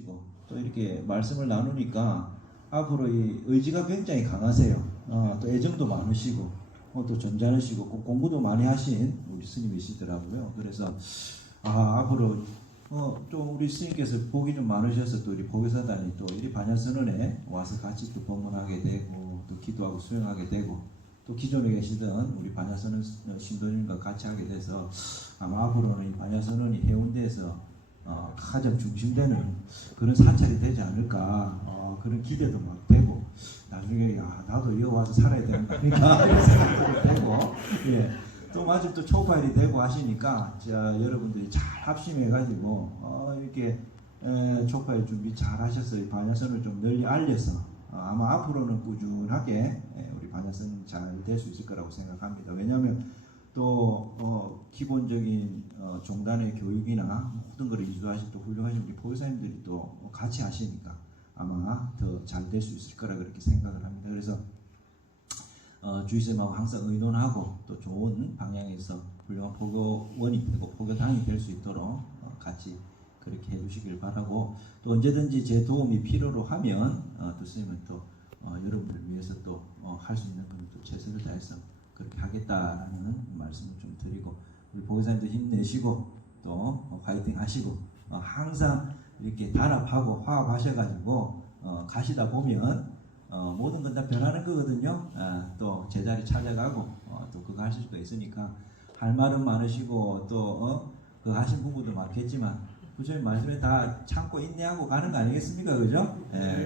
나누시고 또 이렇게 말씀을 나누니까 앞으로 이 의지가 굉장히 강하세요. 또 애정도 많으시고 또 점잖으시고 공부도 많이 하신 우리 스님이시더라고요. 그래서 앞으로 좀 우리 스님께서 복이 좀 많으셔서 또 우리 보교사단이 또 이 반야선언에 와서 같이 또 법문하게 되고 또 기도하고 수행하게 되고 또 기존에 계시던 우리 반야선언 신도님과 같이 하게 돼서 아마 앞으로는 이 반야선언이 해운대에서 가장 중심되는 그런 사찰이 되지 않을까 그런 기대도 막 되고 나중에 나도 이거 와서 살아야 되는 거 아닌가 이런 생각도 되고 예. 또 마침 또 초파일이 되고 하시니까 여러분들이 잘 합심해가지고 이렇게 초파일 준비 잘 하셔서 반야선을 좀 널리 알려서 아마 앞으로는 꾸준하게 우리 반야선 잘 될 수 있을 거라고 생각합니다. 왜냐하면 또 기본적인 종단의 교육이나 모든 것을 이수하신 또 훌륭하신 우리 보호사님들이 또 같이 하시니까 아마 더 잘 될 수 있을 거라 그렇게 생각을 합니다. 그래서 주의쌤하고 항상 의논하고 또 좋은 방향에서 훌륭한 포교원이 되고 포교당이 될 수 있도록 같이 그렇게 해주시길 바라고 또 언제든지 제 도움이 필요로 하면 또 스님은 또 여러분들을 위해서 또 할 수 있는 건 또 최선을 다해서 그렇게 하겠다라는 말씀을 좀 드리고 우리 보호사님도 힘내시고 또 화이팅 하시고 항상 이렇게 단합하고 화합하셔가지고 가시다 보면 모든 건 다 변하는 거거든요. 또 제자리 찾아가고 또 그거 하실 수가 있으니까 할 말은 많으시고 또 그거 하신 부분도 많겠지만 부처님 말씀에 다 참고 인내하고 가는 거 아니겠습니까? 그죠?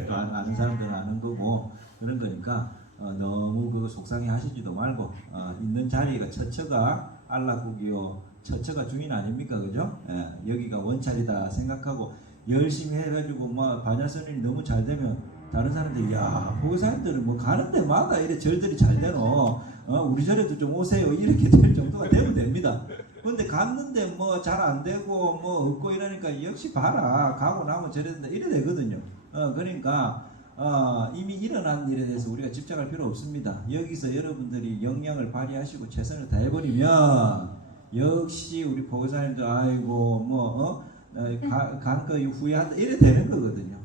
또 아는 사람들은 아는 거고 그런 거니까 너무 그거 속상해 하시지도 말고 있는 자리가 처처가 안락국이요 처처가 주인 아닙니까? 그죠? 여기가 원찰이다 생각하고 열심히 해가지고 뭐 반야선이 너무 잘 되면 다른 사람들이 야 보호사님들은 뭐 가는 데마다 이래 절들이 잘 되노 우리 절에도 좀 오세요 이렇게 될 정도가 되면 됩니다. 근데 갔는데 뭐 잘 안 되고 뭐 없고 이러니까 역시 봐라 가고 나면 저래 된다 이래 되거든요. 그러니까 이미 일어난 일에 대해서 우리가 집착할 필요 없습니다. 여기서 여러분들이 역량을 발휘하시고 최선을 다해버리면 역시 우리 보호사님도 아이고 뭐 간 거 후회한다 이래 되는 거거든요.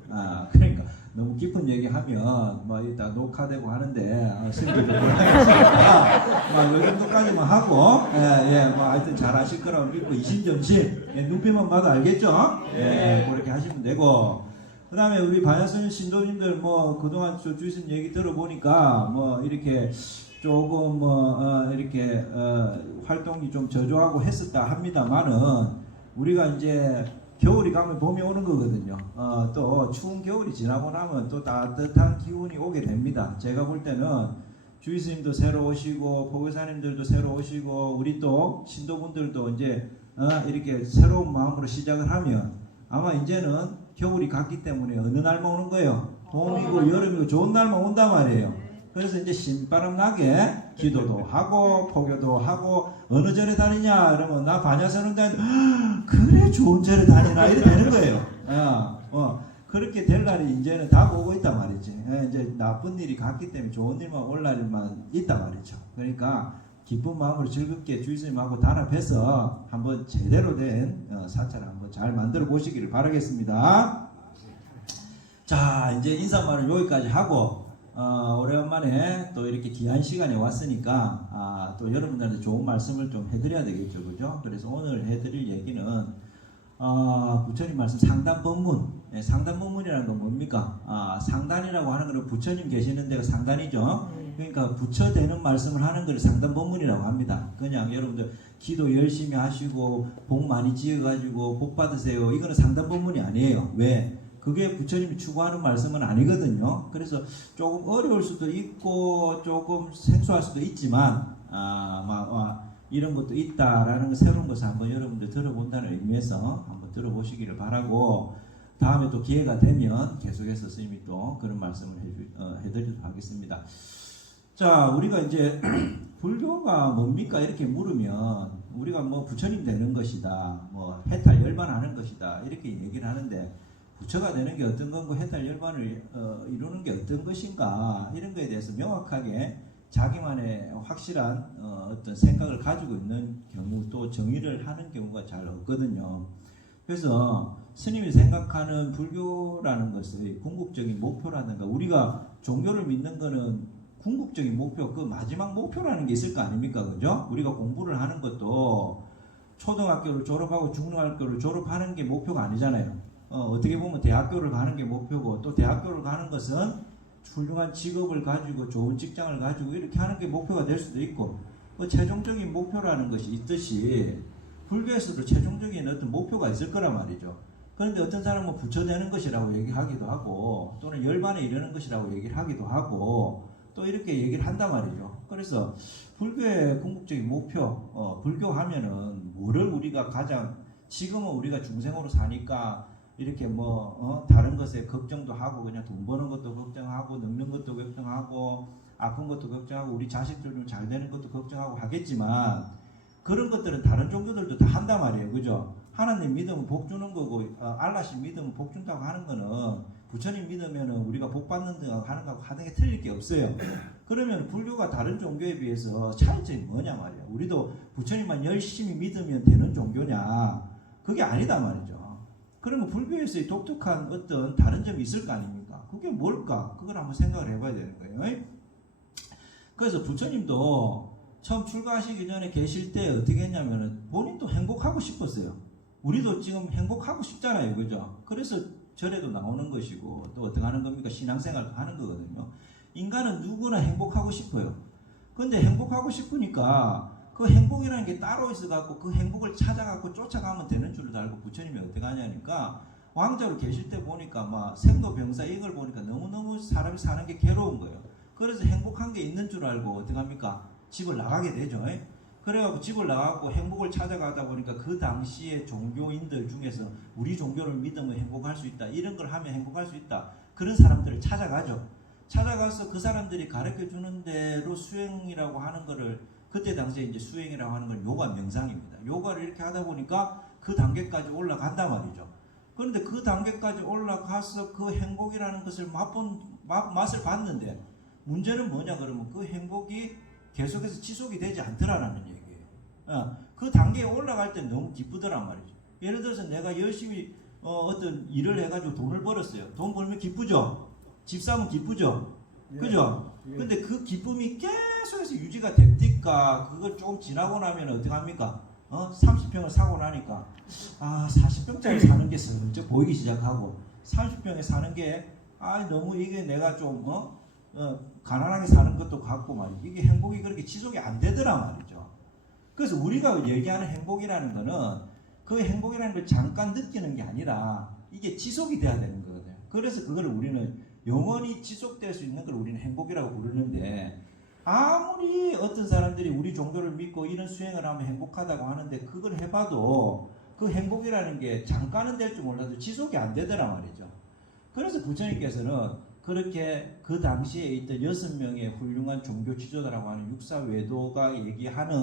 그러니까 너무 깊은 얘기하면 뭐 이따 녹화되고 하는데 스님들 좀 하겠습니다. 이 정도까지만 하고 뭐 하여튼 잘 하실 거라고 믿고 이심전심 눈빛만 봐도 알겠죠? 그렇게 하시면 되고 그 다음에 우리 반야선 신도님들 뭐 그동안 주신 얘기 들어보니까 뭐 이렇게 조금 뭐 이렇게 활동이 좀 저조하고 했었다 합니다만은 우리가 이제 겨울이 가면 봄이 오는 거거든요. 또 추운 겨울이 지나고 나면 또 따뜻한 기운이 오게 됩니다. 제가 볼 때는 주의스님도 새로 오시고 보교사님들도 새로 오시고 우리 또 신도분들도 이제 이렇게 새로운 마음으로 시작을 하면 아마 이제는 겨울이 갔기 때문에 어느 날만 오는 거예요. 봄이고 여름이고 좋은 날만 온단 말이에요. 그래서 이제 신바람 나게 기도도 하고 포교도 하고 어느 절에 다니냐 그러면 나 반야선언 다니는데 그래 좋은 절에 다니나 이래 되는 거예요. 그렇게 될 날이 이제는 다 오고 있단 말이지. 이제 나쁜 일이 갔기 때문에 좋은 일만 올 날만 있단 말이죠. 그러니까 기쁜 마음으로 즐겁게 주의스님하고 단합해서 한번 제대로 된 사찰을 한번 잘 만들어 보시기를 바라겠습니다. 자 이제 인사말은 여기까지 하고 오래간만에 또 이렇게 귀한 시간에 왔으니까 또 여러분들한테 좋은 말씀을 좀 해드려야 되겠죠, 그죠? 그래서 오늘 해드릴 얘기는 부처님 말씀 상단법문. 상단법문이라는 건 뭡니까? 상단이라고 하는 것은 부처님 계시는 데가 상단이죠. 그러니까 부처 되는 말씀을 하는 것을 상단법문이라고 합니다. 그냥 여러분들 기도 열심히 하시고 복 많이 지어가지고 복 받으세요. 이거는 상단법문이 아니에요. 왜? 그게 부처님이 추구하는 말씀은 아니거든요. 그래서 조금 어려울 수도 있고 조금 생소할 수도 있지만 이런 것도 있다라는 새로운 것을 한번 여러분들 들어본다는 의미에서 한번 들어보시기를 바라고 다음에 또 기회가 되면 계속해서 스님이 또 그런 말씀을 해드리도록 하겠습니다. 자 우리가 이제 불교가 뭡니까 이렇게 물으면 우리가 뭐 부처님 되는 것이다 뭐 해탈 열반하는 것이다 이렇게 얘기를 하는데 부처가 되는 게 어떤 건고 해탈 열반을 이루는 게 어떤 것인가 이런 거에 대해서 명확하게 자기만의 확실한 어떤 생각을 가지고 있는 경우 또 정의를 하는 경우가 잘 없거든요. 그래서 스님이 생각하는 불교라는 것의 궁극적인 목표라든가 우리가 종교를 믿는 거는 궁극적인 목표, 그 마지막 목표라는 게 있을 거 아닙니까? 그죠? 우리가 공부를 하는 것도 초등학교를 졸업하고 중학교를 졸업하는 게 목표가 아니잖아요. 어떻게 보면 대학교를 가는 게 목표고 또 대학교를 가는 것은 훌륭한 직업을 가지고 좋은 직장을 가지고 이렇게 하는 게 목표가 될 수도 있고 최종적인 목표라는 것이 있듯이 불교에서도 최종적인 어떤 목표가 있을 거란 말이죠. 그런데 어떤 사람은 부처되는 것이라고 얘기하기도 하고 또는 열반에 이르는 것이라고 얘기를 하기도 하고 또 이렇게 얘기를 한단 말이죠. 그래서 불교의 궁극적인 목표, 불교 하면은 뭐를 우리가 가장 지금은 우리가 중생으로 사니까 이렇게 다른 것에 걱정도 하고 그냥 돈 버는 것도 걱정하고 늙는 것도 걱정하고 아픈 것도 걱정하고 우리 자식들 좀 잘 되는 것도 걱정하고 하겠지만 그런 것들은 다른 종교들도 다 한단 말이에요. 그죠? 하나님 믿으면 복 주는 거고 알라신 믿으면 복 준다고 하는 거는 부처님 믿으면 우리가 복 받는다고 하는 거하고 하는 게 틀릴 게 없어요. 그러면 불교가 다른 종교에 비해서 차이점이 뭐냐 말이에요. 우리도 부처님만 열심히 믿으면 되는 종교냐? 그게 아니다 말이죠. 그러면 불교에서의 독특한 어떤 다른 점이 있을 거 아닙니까? 그게 뭘까? 그걸 한번 생각을 해봐야 되는 거예요. 그래서 부처님도 처음 출가하시기 전에 계실 때 어떻게 했냐면은 본인도 행복하고 싶었어요. 우리도 지금 행복하고 싶잖아요. 그죠? 그래서 절에도 나오는 것이고 또 어떻게 하는 겁니까? 신앙생활도 하는 거거든요. 인간은 누구나 행복하고 싶어요. 근데 행복하고 싶으니까 그 행복이라는 게 따로 있어갖고 그 행복을 찾아갖고 쫓아가면 되는 줄을 알고 부처님이 어떻게 하냐니까 왕자로 계실 때 보니까 막 생로병사 이걸 보니까 너무너무 사람이 사는 게 괴로운 거예요. 그래서 행복한 게 있는 줄 알고 어떻게 합니까? 집을 나가게 되죠. 그래갖고 집을 나가고 행복을 찾아가다 보니까 그 당시에 종교인들 중에서 우리 종교를 믿으면 행복할 수 있다. 이런 걸 하면 행복할 수 있다. 그런 사람들을 찾아가죠. 찾아가서 그 사람들이 가르쳐 주는 대로 수행이라고 하는 거를 그때 당시에 이제 수행이라고 하는 건 요가 명상입니다. 요가를 이렇게 하다 보니까 그 단계까지 올라간단 말이죠. 그런데 그 단계까지 올라가서 그 행복이라는 것을 맛을 봤는데 문제는 뭐냐 그러면 그 행복이 계속해서 지속이 되지 않더라는 얘기예요. 그 단계에 올라갈 때 너무 기쁘더란 말이죠. 예를 들어서 내가 열심히 어떤 일을 해가지고 돈을 벌었어요. 돈 벌면 기쁘죠? 집 사면 기쁘죠? 그죠? 근데 그 기쁨이 계속해서 유지가 됩니까? 그걸 조금 지나고 나면 어떻게 합니까? 30평을 사고 나니까 40평짜리 사는 게 슬쩍 보이기 시작하고 30평에 사는 게 너무 이게 내가 좀 가난하게 사는 것도 같고 말이죠. 이게 행복이 그렇게 지속이 안 되더라 말이죠. 그래서 우리가 얘기하는 행복이라는 거는 그 행복이라는 걸 잠깐 느끼는 게 아니라 이게 지속이 돼야 되는 거거든요. 그래서 그거를 우리는 영원히 지속될 수 있는 걸 우리는 행복이라고 부르는데 아무리 어떤 사람들이 우리 종교를 믿고 이런 수행을 하면 행복하다고 하는데 그걸 해봐도 그 행복이라는 게 잠깐은 될 줄 몰라도 지속이 안 되더라 말이죠. 그래서 부처님께서는 그렇게 그 당시에 있던 6명의 훌륭한 종교 지도자라고 하는 육사외도가 얘기하는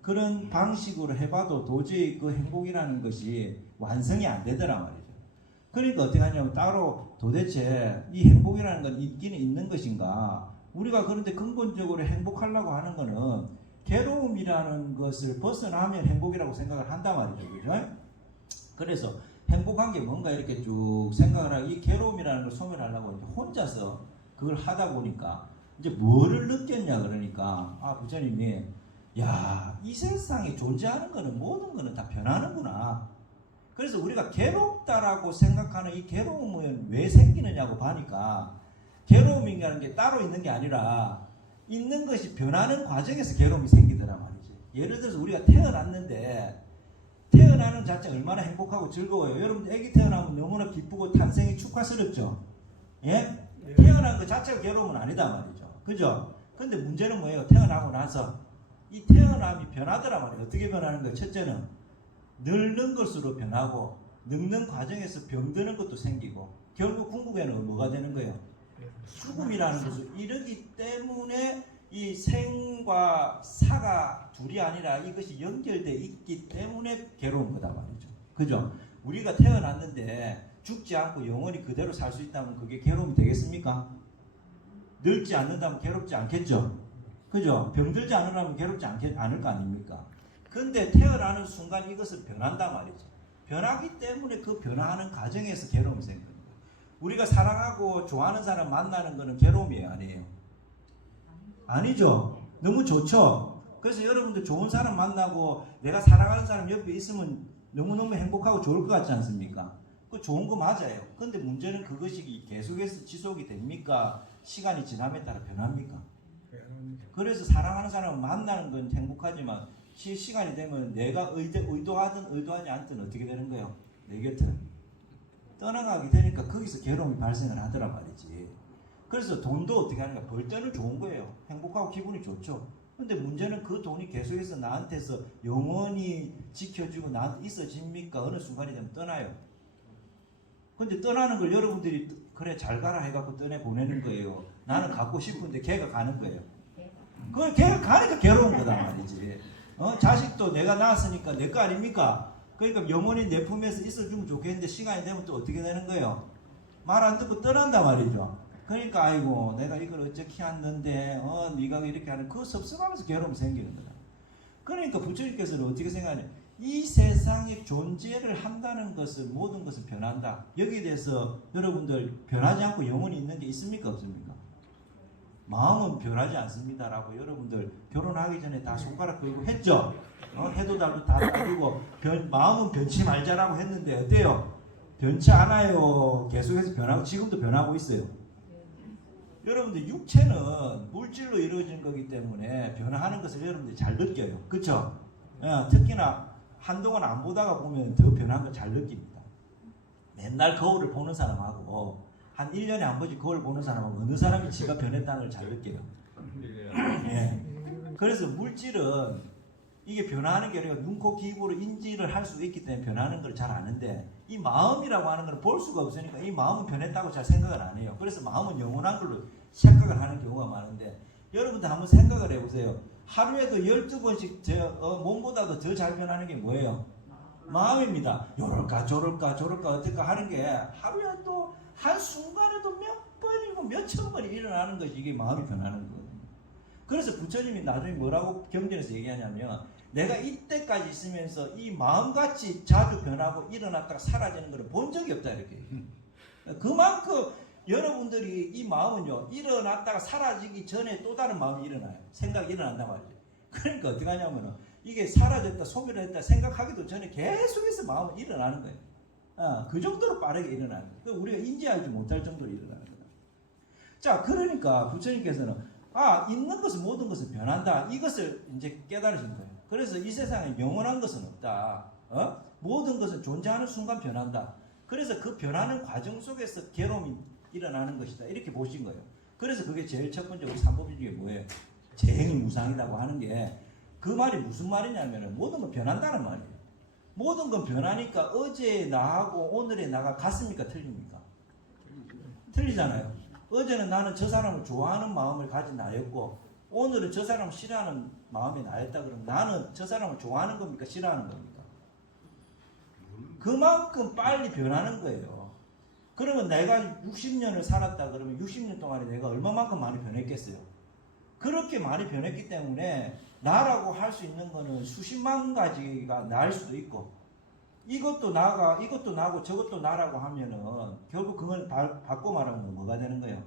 그런 방식으로 해봐도 도저히 그 행복이라는 것이 완성이 안 되더라 말이죠. 그러니까 어떻게 하냐면 따로 도대체 이 행복이라는 건 있기는 있는 것인가? 우리가 그런데 근본적으로 행복하려고 하는 거는 괴로움이라는 것을 벗어나면 행복이라고 생각을 한단 말이죠. 그죠? 그래서 행복한 게 뭔가 이렇게 쭉 생각을 하고 이 괴로움이라는 걸 소멸하려고 이제 혼자서 그걸 하다 보니까 이제 뭐를 느꼈냐 그러니까 부처님이 이 세상에 존재하는 거는 모든 거는 다 변하는구나. 그래서 우리가 괴롭다라고 생각하는 이 괴로움은 왜 생기느냐고 보니까 괴로움이라는 게 따로 있는 게 아니라 있는 것이 변하는 과정에서 괴로움이 생기더라 말이지. 예를 들어서 우리가 태어났는데 태어나는 자체가 얼마나 행복하고 즐거워요. 여러분 애기 태어나면 너무나 기쁘고 탄생이 축하스럽죠. 예? 태어난 것 자체가 괴로움은 아니다 말이죠. 그죠? 근데 문제는 뭐예요? 태어나고 나서 이 태어남이 변하더라 말이에요. 어떻게 변하는 거예요? 첫째는 늙는 것으로 변하고 늙는 과정에서 병드는 것도 생기고 결국 궁극에는 뭐가 되는 거예요? 죽음이라는 것을 이르기 때문에 이 생과 사가 둘이 아니라 이것이 연결되어 있기 때문에 괴로운 거다 말이죠. 그죠? 우리가 태어났는데 죽지 않고 영원히 그대로 살 수 있다면 그게 괴로움이 되겠습니까? 늙지 않는다면 괴롭지 않겠죠? 그죠? 병들지 않으려면 괴롭지 않을 거 아닙니까? 근데 태어나는 순간 이것은 변한단 말이죠. 변하기 때문에 그 변화하는 과정에서 괴로움이 생깁니다. 우리가 사랑하고 좋아하는 사람 만나는 거는 괴로움이에요, 아니에요? 아니죠. 너무 좋죠. 그래서 여러분들 좋은 사람 만나고 내가 사랑하는 사람 옆에 있으면 너무너무 행복하고 좋을 것 같지 않습니까? 그 좋은 거 맞아요. 근데 문제는 그것이 계속해서 지속이 됩니까? 시간이 지남에 따라 변합니까? 그래서 사랑하는 사람을 만나는 건 행복하지만 시간이 되면 내가 의도하든 의도하지 않든 어떻게 되는 거예요? 내 곁은 떠나가게 되니까 거기서 괴로움이 발생을 하더란 말이지. 그래서 돈도 어떻게 하는가? 벌 때는 좋은 거예요. 행복하고 기분이 좋죠. 근데 문제는 그 돈이 계속해서 나한테서 영원히 지켜주고 나한테 있어집니까? 어느 순간이 되면 떠나요. 근데 떠나는 걸 여러분들이 그래 잘 가라 해갖고 떠내보내는 거예요. 나는 갖고 싶은데 걔가 가는 거예요. 그걸 걔가 가니까 괴로운 거다 말이지. 자식도 내가 낳았으니까 내 거 아닙니까? 그러니까 영원히 내 품에서 있어주면 좋겠는데 시간이 되면 또 어떻게 되는 거예요? 말 안 듣고 떠난단 말이죠. 그러니까 아이고 내가 이걸 어떻게 했는데 네가 이렇게 하는 그 섭섭하면서 괴로움이 생기는 거다. 그러니까 부처님께서는 어떻게 생각하냐? 이 세상에 존재를 한다는 것은 모든 것은 변한다. 여기에 대해서 여러분들 변하지 않고 영원히 있는 게 있습니까? 없습니까? 마음은 변하지 않습니다라고 여러분들 결혼하기 전에 다 손가락 걸고 했죠? 해도 달도 다 달고 마음은 변치 말자라고 했는데 어때요? 변치 않아요. 계속해서 변하고 지금도 변하고 있어요. 여러분들 육체는 물질로 이루어진 거기 때문에 변화하는 것을 여러분들이 잘 느껴요. 그렇죠? 특히나 한동안 안 보다가 보면 더 변한 거 잘 느낍니다. 맨날 거울을 보는 사람하고 한 1년에 한 번씩 거울 보는 사람하고 어느 사람이 지가 변했다는 걸 잘 느껴요. 예. 그래서 물질은 이게 변화하는 게 아니라 눈, 코, 귀, 입으로 인지를 할 수 있기 때문에 변하는 걸 잘 아는데 이 마음이라고 하는 걸 볼 수가 없으니까 이 마음은 변했다고 잘 생각을 안 해요. 그래서 마음은 영원한 걸로 착각을 하는 경우가 많은데 여러분들 한번 생각을 해보세요. 하루에도 12번씩 몸보다도 더 잘 변하는 게 뭐예요? 마음입니다. 요럴까 저럴까 어떨까 하는 게 하루에 또 한순간에도 몇 번이고 몇천 번이 일어나는 것이 이게 마음이 변하는 거거든요. 그래서 부처님이 나중에 뭐라고 경전에서 얘기하냐면 내가 이때까지 있으면서 이 마음같이 자주 변하고 일어났다가 사라지는 것을 본 적이 없다 이렇게. 그만큼 여러분들이 이 마음은요 일어났다가 사라지기 전에 또 다른 마음이 일어나요. 생각이 일어난단 말이죠. 그러니까 어떻게 하냐면은 이게 사라졌다 소멸했다 생각하기도 전에 계속해서 마음은 일어나는 거예요. 그 정도로 빠르게 일어나는 거예요. 우리가 인지하지 못할 정도로 일어나는 거예요. 자, 그러니까 부처님께서는 있는 것은 모든 것은 변한다. 이것을 이제 깨달으신 거예요. 그래서 이 세상에 영원한 것은 없다. 모든 것은 존재하는 순간 변한다. 그래서 그 변하는 과정 속에서 괴로움이 일어나는 것이다. 이렇게 보신 거예요. 그래서 그게 제일 첫 번째 우리 삼법인 중에 뭐예요? 재행이 무상이라고 하는 게 그 말이 무슨 말이냐면 모든 건 변한다는 말이에요. 모든 건 변하니까 어제 나하고 오늘의 나가 같습니까? 틀립니까? 틀리잖아요. 어제는 나는 저 사람을 좋아하는 마음을 가진 나였고 오늘은 저 사람을 싫어하는 마음이 나였다 그러면 나는 저 사람을 좋아하는 겁니까? 싫어하는 겁니까? 그만큼 빨리 변하는 거예요. 그러면 내가 60년을 살았다 그러면 60년 동안에 내가 얼마만큼 많이 변했겠어요? 그렇게 많이 변했기 때문에 나라고 할 수 있는 거는 수십만 가지가 나일 수도 있고 이것도 나고 저것도 나라고 하면은 결국 그걸 바꿔 말하면 뭐가 되는 거예요?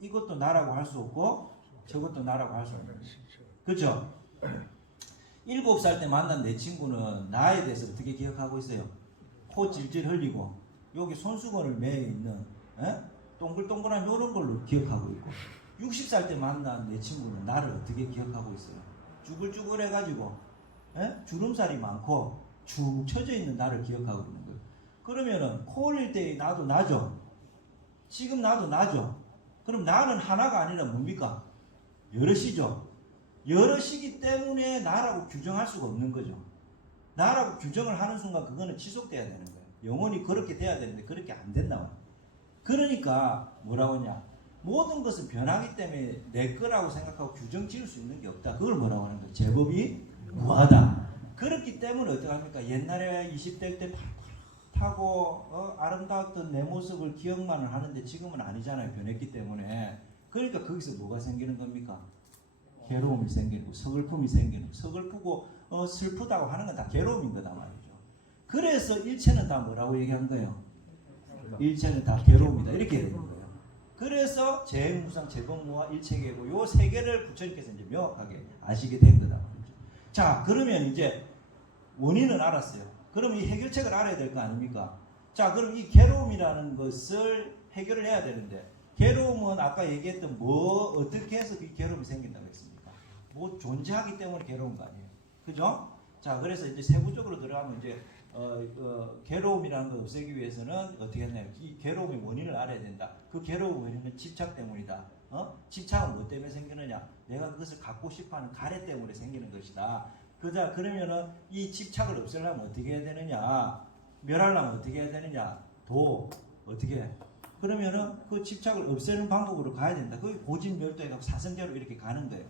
이것도 나라고 할 수 없고 저것도 나라고 할 수 없는 거예요. 그렇죠? 7살 때 만난 내 친구는 나에 대해서 어떻게 기억하고 있어요? 코 질질 흘리고 여기 손수건을 매여 있는 동글동글한 이런 걸로 기억하고 있고 60살 때 만난 내 친구는 나를 어떻게 기억하고 있어요? 쭈글쭈글 해가지고 주름살이 많고 축 처져 있는 나를 기억하고 있는 거예요. 그러면은 코 흘릴 때 나도 나죠? 지금 나도 나죠? 그럼 나는 하나가 아니라 뭡니까? 여럿이죠? 여럿이기 때문에 나라고 규정할 수가 없는 거죠. 나라고 규정을 하는 순간 그거는 지속돼야 되는 거예요. 영원히 그렇게 돼야 되는데 그렇게 안 된다. 그러니까 뭐라고 하냐? 모든 것은 변하기 때문에 내 거라고 생각하고 규정 지을 수 있는 게 없다. 그걸 뭐라고 하는 거예요? 제법이 무하다. 그렇기 때문에 어떡합니까? 옛날에 20대 때 파릇파릇하고 아름다웠던 내 모습을 기억만을 하는데 지금은 아니잖아요. 변했기 때문에. 그러니까 거기서 뭐가 생기는 겁니까? 괴로움이 생기고 서글픔이 생기는, 서글프고 슬프다고 하는 건 다 괴로움인 거다 말이죠. 그래서 일체는 다 뭐라고 얘기한 거예요? 일체는 다 괴로움이다. 이렇게 되는 거예요. 그래서 재무상, 재법무와 일체계고 요 세 개를 부처님께서 이제 명확하게 아시게 된 거다. 자, 그러면 이제 원인은 알았어요. 그럼 이 해결책을 알아야 될 거 아닙니까? 자, 그럼 이 괴로움이라는 것을 해결을 해야 되는데, 괴로움은 아까 얘기했던 뭐 어떻게 해서 그 괴로움이 생긴다고 했습니까? 뭐 존재하기 때문에 괴로운 거 아니에요. 그죠? 자, 그래서 이제 세부적으로 들어가면 이제 괴로움이라는 걸 없애기 위해서는 어떻게 했나요? 이 괴로움의 원인을 알아야 된다. 그 괴로움 원인은 집착 때문이다. 집착은 뭐 때문에 생기느냐? 내가 그것을 갖고 싶어하는 가래 때문에 생기는 것이다. 그러면은 이 집착을 없애려면 어떻게 해야 되느냐? 멸하려면 어떻게 해야 되느냐? 어떻게 해? 그러면은 그 집착을 없애는 방법으로 가야 된다. 그게 고진멸도에 가고 사성제로 이렇게 가는 거예요.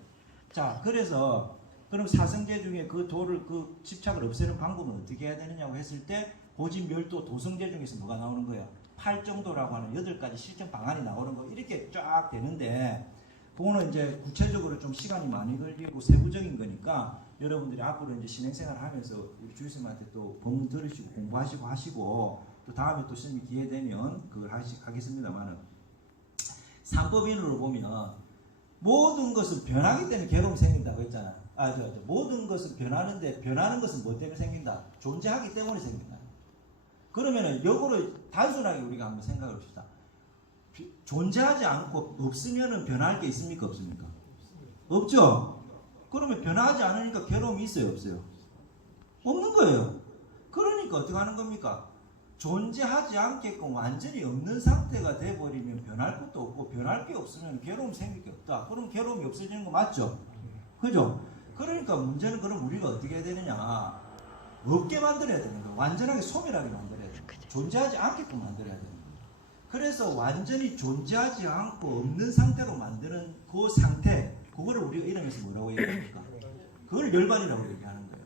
자, 그래서 그럼 사성제 중에 그 그 집착을 없애는 방법은 어떻게 해야 되느냐고 했을 때 고진멸도 도성제 중에서 뭐가 나오는 거예요? 8정도라고 하는 8가지 실천 방안이 나오는 거 이렇게 쫙 되는데 그거는 이제 구체적으로 좀 시간이 많이 걸리고 세부적인 거니까 여러분들이 앞으로 이제 신행생활 하면서 우리 주임님한테 또 법문 들으시고 공부하시고 하시고 또 다음에 또 시험이 기회 되면 그걸 하겠습니다만은 삼법인으로 보면 모든 것은 변하기 때문에 괴로움이 생긴다고 했잖아요. 모든 것은 변하는데 변하는 것은 뭐 때문에 생긴다? 존재하기 때문에 생긴다. 그러면은 역으로 단순하게 우리가 한번 생각해 봅시다. 존재하지 않고 없으면은 변할 게 있습니까? 없습니까? 없죠? 그러면 변하지 않으니까 괴로움이 있어요? 없어요? 없는 거예요. 그러니까 어떻게 하는 겁니까? 존재하지 않게끔 완전히 없는 상태가 돼버리면 변할 것도 없고 변할 게 없으면 괴로움 생길 게 없다. 그럼 괴로움이 없어지는 거 맞죠? 그죠? 그러니까 문제는 그럼 우리가 어떻게 해야 되느냐? 없게 만들어야 되는 거예요. 완전하게 소멸하게 만들어야 되는 거예요. 존재하지 않게끔 만들어야 되는 거예요. 그래서 완전히 존재하지 않고 없는 상태로 만드는 그 상태, 그거를 우리가 이름에서 뭐라고 얘기합니까? 그걸 열반이라고 얘기하는 거예요.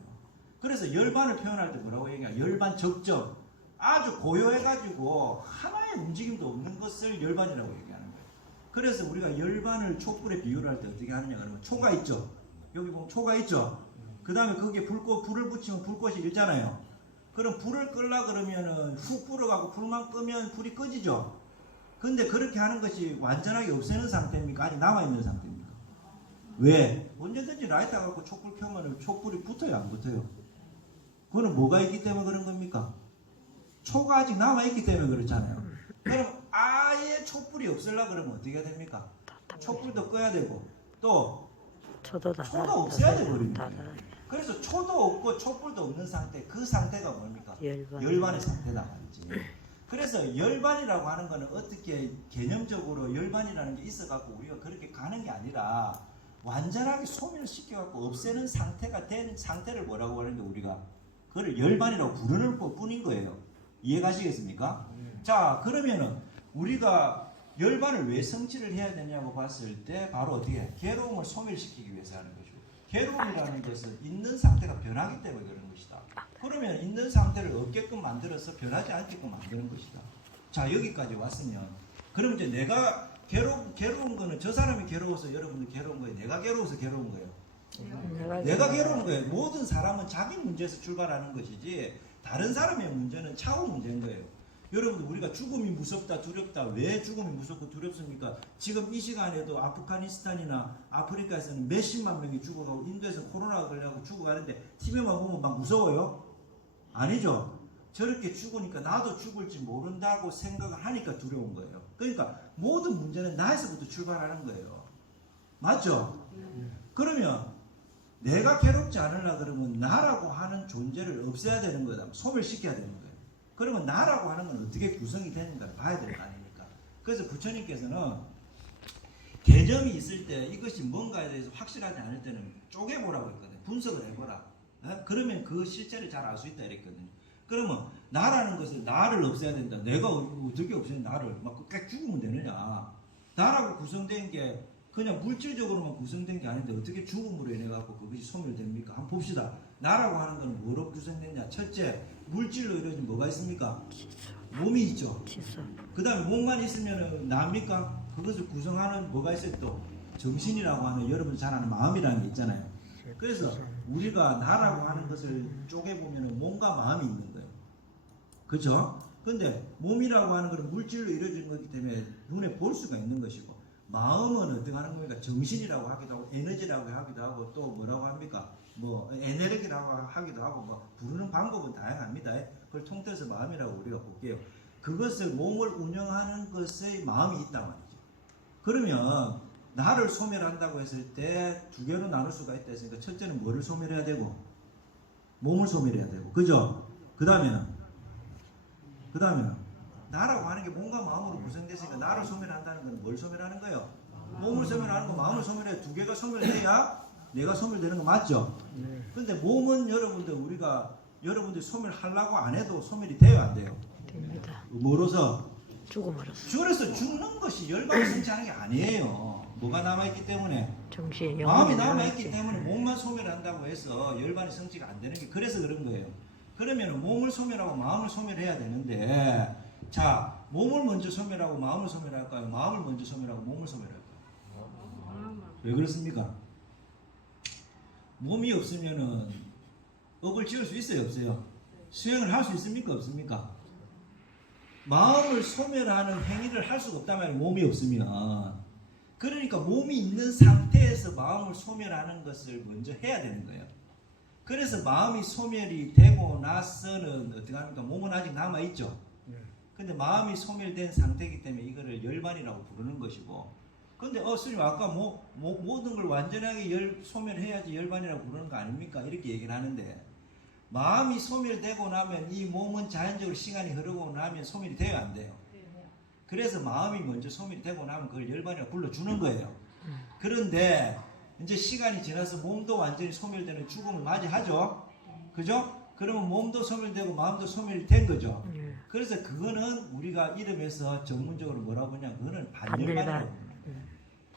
그래서 열반을 표현할 때 뭐라고 얘기해요? 열반 적정. 아주 고요해가지고 하나의 움직임도 없는 것을 열반이라고 얘기하는 거예요. 그래서 우리가 열반을 촛불에 비유를 할 때 어떻게 하느냐 그러면 초가 있죠. 여기 보면 초가 있죠. 그 다음에 거기에 불을 붙이면 불꽃이 일잖아요. 그럼 불을 끌라 그러면은 훅 불어가고 불만 끄면 불이 꺼지죠. 근데 그렇게 하는 것이 완전하게 없애는 상태입니까? 아직 남아있는 상태입니까? 왜? 언제든지 라이터 갖고 촛불 켜면 촛불이 붙어요? 안 붙어요? 그거는 뭐가 있기 때문에 그런 겁니까? 초가 아직 남아있기 때문에 그렇잖아요. 그럼 아예 촛불이 없으려고 그러면 어떻게 해야 됩니까? 촛불도 꺼야 되고 또 초도 없애야 되거든요. 그래서 초도 없고 촛불도 없는 상태, 그 상태가 뭡니까? 열반의 상태다 말이지. 그래서 열반이라고 하는 거는 어떻게 개념적으로 열반이라는 게 있어갖고 우리가 그렇게 가는 게 아니라 완전하게 소멸시켜갖고 없애는 상태가 된 상태를 뭐라고 하는데 우리가 그걸 열반이라고 부르는 것 뿐인 거예요. 이해가시겠습니까? 자, 그러면은 우리가 열반을 왜 성취를 해야 되냐고 봤을 때 바로 어떻게 해? 괴로움을 소멸시키기 위해서 하는 거죠. 괴로움이라는 것은 있는 상태가 변하기 때문에 그런 것이다. 그러면 있는 상태를 없게끔 만들어서 변하지 않게끔 만드는 것이다. 자, 여기까지 왔으면 그럼 이제 내가 괴로운 거는 저 사람이 괴로워서 여러분들 괴로운 거예요? 내가 괴로워서 괴로운 거예요? 내가 괴로운 거예요. 모든 사람은 자기 문제에서 출발하는 것이지 다른 사람의 문제는 차후 문제인 거예요. 여러분 우리가 죽음이 무섭다 두렵다 왜 죽음이 무섭고 두렵습니까? 지금 이 시간에도 아프가니스탄이나 아프리카에서는 몇십만 명이 죽어가고 인도에서 코로나가 걸려서 죽어가는데 TV만 보면 막 무서워요? 아니죠. 저렇게 죽으니까 나도 죽을지 모른다고 생각을 하니까 두려운 거예요. 그러니까 모든 문제는 나에서부터 출발하는 거예요. 맞죠? 그러면 내가 괴롭지 않으려 그러면 나라고 하는 존재를 없애야 되는 거다. 소멸시켜야 되는 거예요. 그러면 나라고 하는 건 어떻게 구성이 되는가를 봐야 될 거 아닙니까? 그래서 부처님께서는 개념이 있을 때 이것이 뭔가에 대해서 확실하지 않을 때는 쪼개보라고 했거든요. 분석을 해보라. 그러면 그 실체를 잘 알 수 있다 이랬거든요. 그러면 나라는 것을 나를 없애야 된다. 내가 어떻게 없애는 나를 막 끝까지 죽으면 되느냐. 나라고 구성된 게 그냥 물질적으로만 구성된 게 아닌데 어떻게 죽음으로 인해 갖고 그것이 소멸됩니까? 한번 봅시다. 나라고 하는 건 뭐로 구성됐냐? 첫째, 물질로 이루어진 뭐가 있습니까? 몸이 있죠. 그 다음에 몸만 있으면 나입니까? 그것을 구성하는 뭐가 있어요? 또 정신이라고 하는 여러분 잘 아는 마음이라는 게 있잖아요. 그래서 우리가 나라고 하는 것을 쪼개보면 몸과 마음이 있는 거예요. 그죠? 근데 몸이라고 하는 것은 물질로 이루어진 거기 때문에 눈에 볼 수가 있는 것이고, 마음은 어떻게 하는 겁니까? 정신이라고 하기도 하고 에너지라고 하기도 하고 또 뭐라고 합니까? 뭐 에너지라고 하기도 하고 뭐 부르는 방법은 다양합니다. 그걸 통틀어서 마음이라고 우리가 볼게요. 그것을 몸을 운영하는 것의 마음이 있단 말이죠. 그러면 나를 소멸한다고 했을 때 두 개로 나눌 수가 있다 했으니까 첫째는 뭐를 소멸해야 되고 몸을 소멸해야 되고, 그죠? 그 다음에는 나라고 하는 게 몸과 마음으로 구성됐으니까 나를 소멸한다는 건 뭘 소멸하는 거예요? 몸을 소멸하는 거, 마음을 소멸해. 두 개가 소멸돼야 내가 소멸되는 거 맞죠? 근데 몸은 여러분들 소멸하려고 안 해도 소멸이 돼요, 안 돼요? 됩니다. 뭐로서? 죽음으로써. 죽어서 죽는 것이 열반이 성취하는 게 아니에요. 뭐가 남아있기 때문에? 정신, 마음이 영혼이 남아있기 남아있지. 때문에 몸만 소멸한다고 해서 열반이 성취가 안 되는 게 그래서 그런 거예요. 그러면 몸을 소멸하고 마음을 소멸해야 되는데, 자, 몸을 먼저 소멸하고 마음을 소멸할까요? 마음을 먼저 소멸하고 몸을 소멸할까요? 왜 그렇습니까? 몸이 없으면은 업을 지을 수 있어요, 없어요? 수행을 할 수 있습니까, 없습니까? 마음을 소멸하는 행위를 할 수가 없단 말이에요, 몸이 없으면. 그러니까 몸이 있는 상태에서 마음을 소멸하는 것을 먼저 해야 되는 거예요. 그래서 마음이 소멸이 되고 나서는 어떻게 합니까? 몸은 아직 남아있죠. 근데 마음이 소멸된 상태이기 때문에 이거를 열반이라고 부르는 것이고, 근데 스님 아까 모든 걸 완전하게 소멸해야지 열반이라고 부르는 거 아닙니까? 이렇게 얘기를 하는데, 마음이 소멸되고 나면 이 몸은 자연적으로 시간이 흐르고 나면 소멸이 돼요, 안 돼요? 그래서 마음이 먼저 소멸이 되고 나면 그걸 열반이라고 불러주는 거예요. 그런데 이제 시간이 지나서 몸도 완전히 소멸되는 죽음을 맞이하죠. 그죠? 그러면 몸도 소멸되고 마음도 소멸이 된 거죠. 그래서 그거는 우리가 이름에서 전문적으로 뭐라고 하냐, 그거는 반열반이라고 합니다.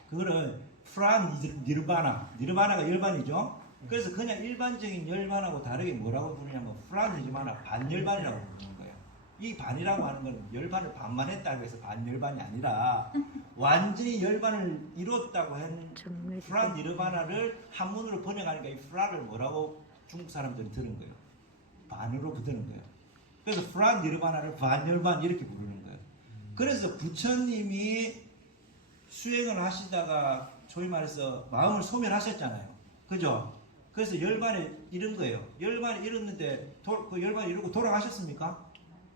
그거는 프란 니르바나가 열반이죠. 그래서 그냥 일반적인 열반하고 다르게 뭐라고 부르냐면 프란 니르바나, 반열반이라고 부르는 거예요. 이 반이라고 하는 건 열반을 반만 했다고 해서 반열반이 아니라 완전히 열반을 이뤘다고 하는 프란 니르바나를 한문으로 번역하니까 이 프라를 뭐라고 중국 사람들이 들은 거예요? 반으로 붙는 거예요. 그래서 프란 니르바나를 반열반 이렇게 부르는 거예요. 그래서 부처님이 수행을 하시다가 소위 말해서 마음을 소멸하셨잖아요. 그죠? 그래서 열반에 이른 거예요. 열반에 이뤘는데 그 열반에 이루고 돌아가셨습니까?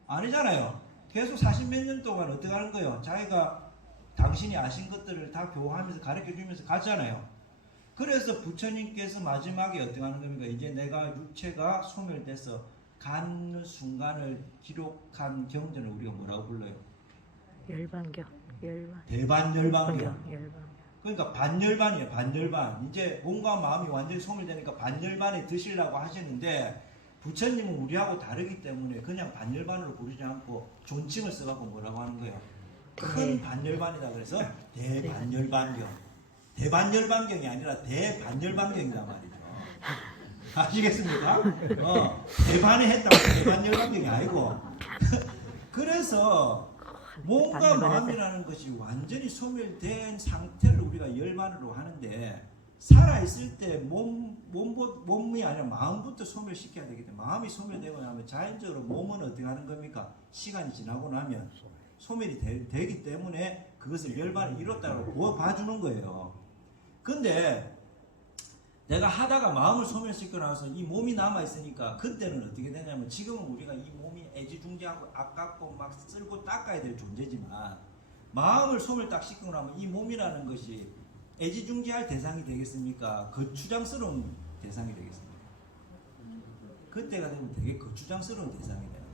아니잖아요. 계속 40몇 년 동안 어떻게 하는 거예요? 자기가 당신이 아신 것들을 다 교화하면서 가르쳐주면서 갔잖아요. 그래서 부처님께서 마지막에 어떻게 하는 겁니까? 이제 내가 육체가 소멸돼서 가는 순간을 기록한 경전을 우리가 뭐라고 불러요? 열반경. 대반열반경. 그러니까 반열반이에요. 반열반. 이제 몸과 마음이 완전히 소멸되니까 반열반에 드시려고 하시는데, 부처님은 우리하고 다르기 때문에 그냥 반열반으로 부르지 않고 존칭을 써갖고 뭐라고 하는 거예요? 큰 반열반이다. 그래서 대반열반경. 대반열반경이 아니라 대반열반경이란 말이죠. 아시겠습니까? 대반에 했다고 대반열반경이 아니고. 그래서 몸과 마음이라는 것이 완전히 소멸된 상태를 우리가 열반으로 하는데, 살아있을 때 몸이 아니라 마음부터 소멸시켜야 되기 때문에, 마음이 소멸되고 나면 자연적으로 몸은 어떻게 하는 겁니까? 시간이 지나고 나면 소멸이 되기 때문에 그것을 열반을 이뤘다고 봐주는 거예요. 근데 내가 하다가 마음을 소멸시키고 나서 이 몸이 남아있으니까 그때는 어떻게 되냐면, 지금은 우리가 이 몸이 애지중지하고 아깝고 막 쓸고 닦아야 될 존재지만, 마음을 소멸 딱 시키고 나면 이 몸이라는 것이 애지중지할 대상이 되겠습니까? 거추장스러운 대상이 되겠습니까? 그때가 되면 되게 거추장스러운 대상이 돼요.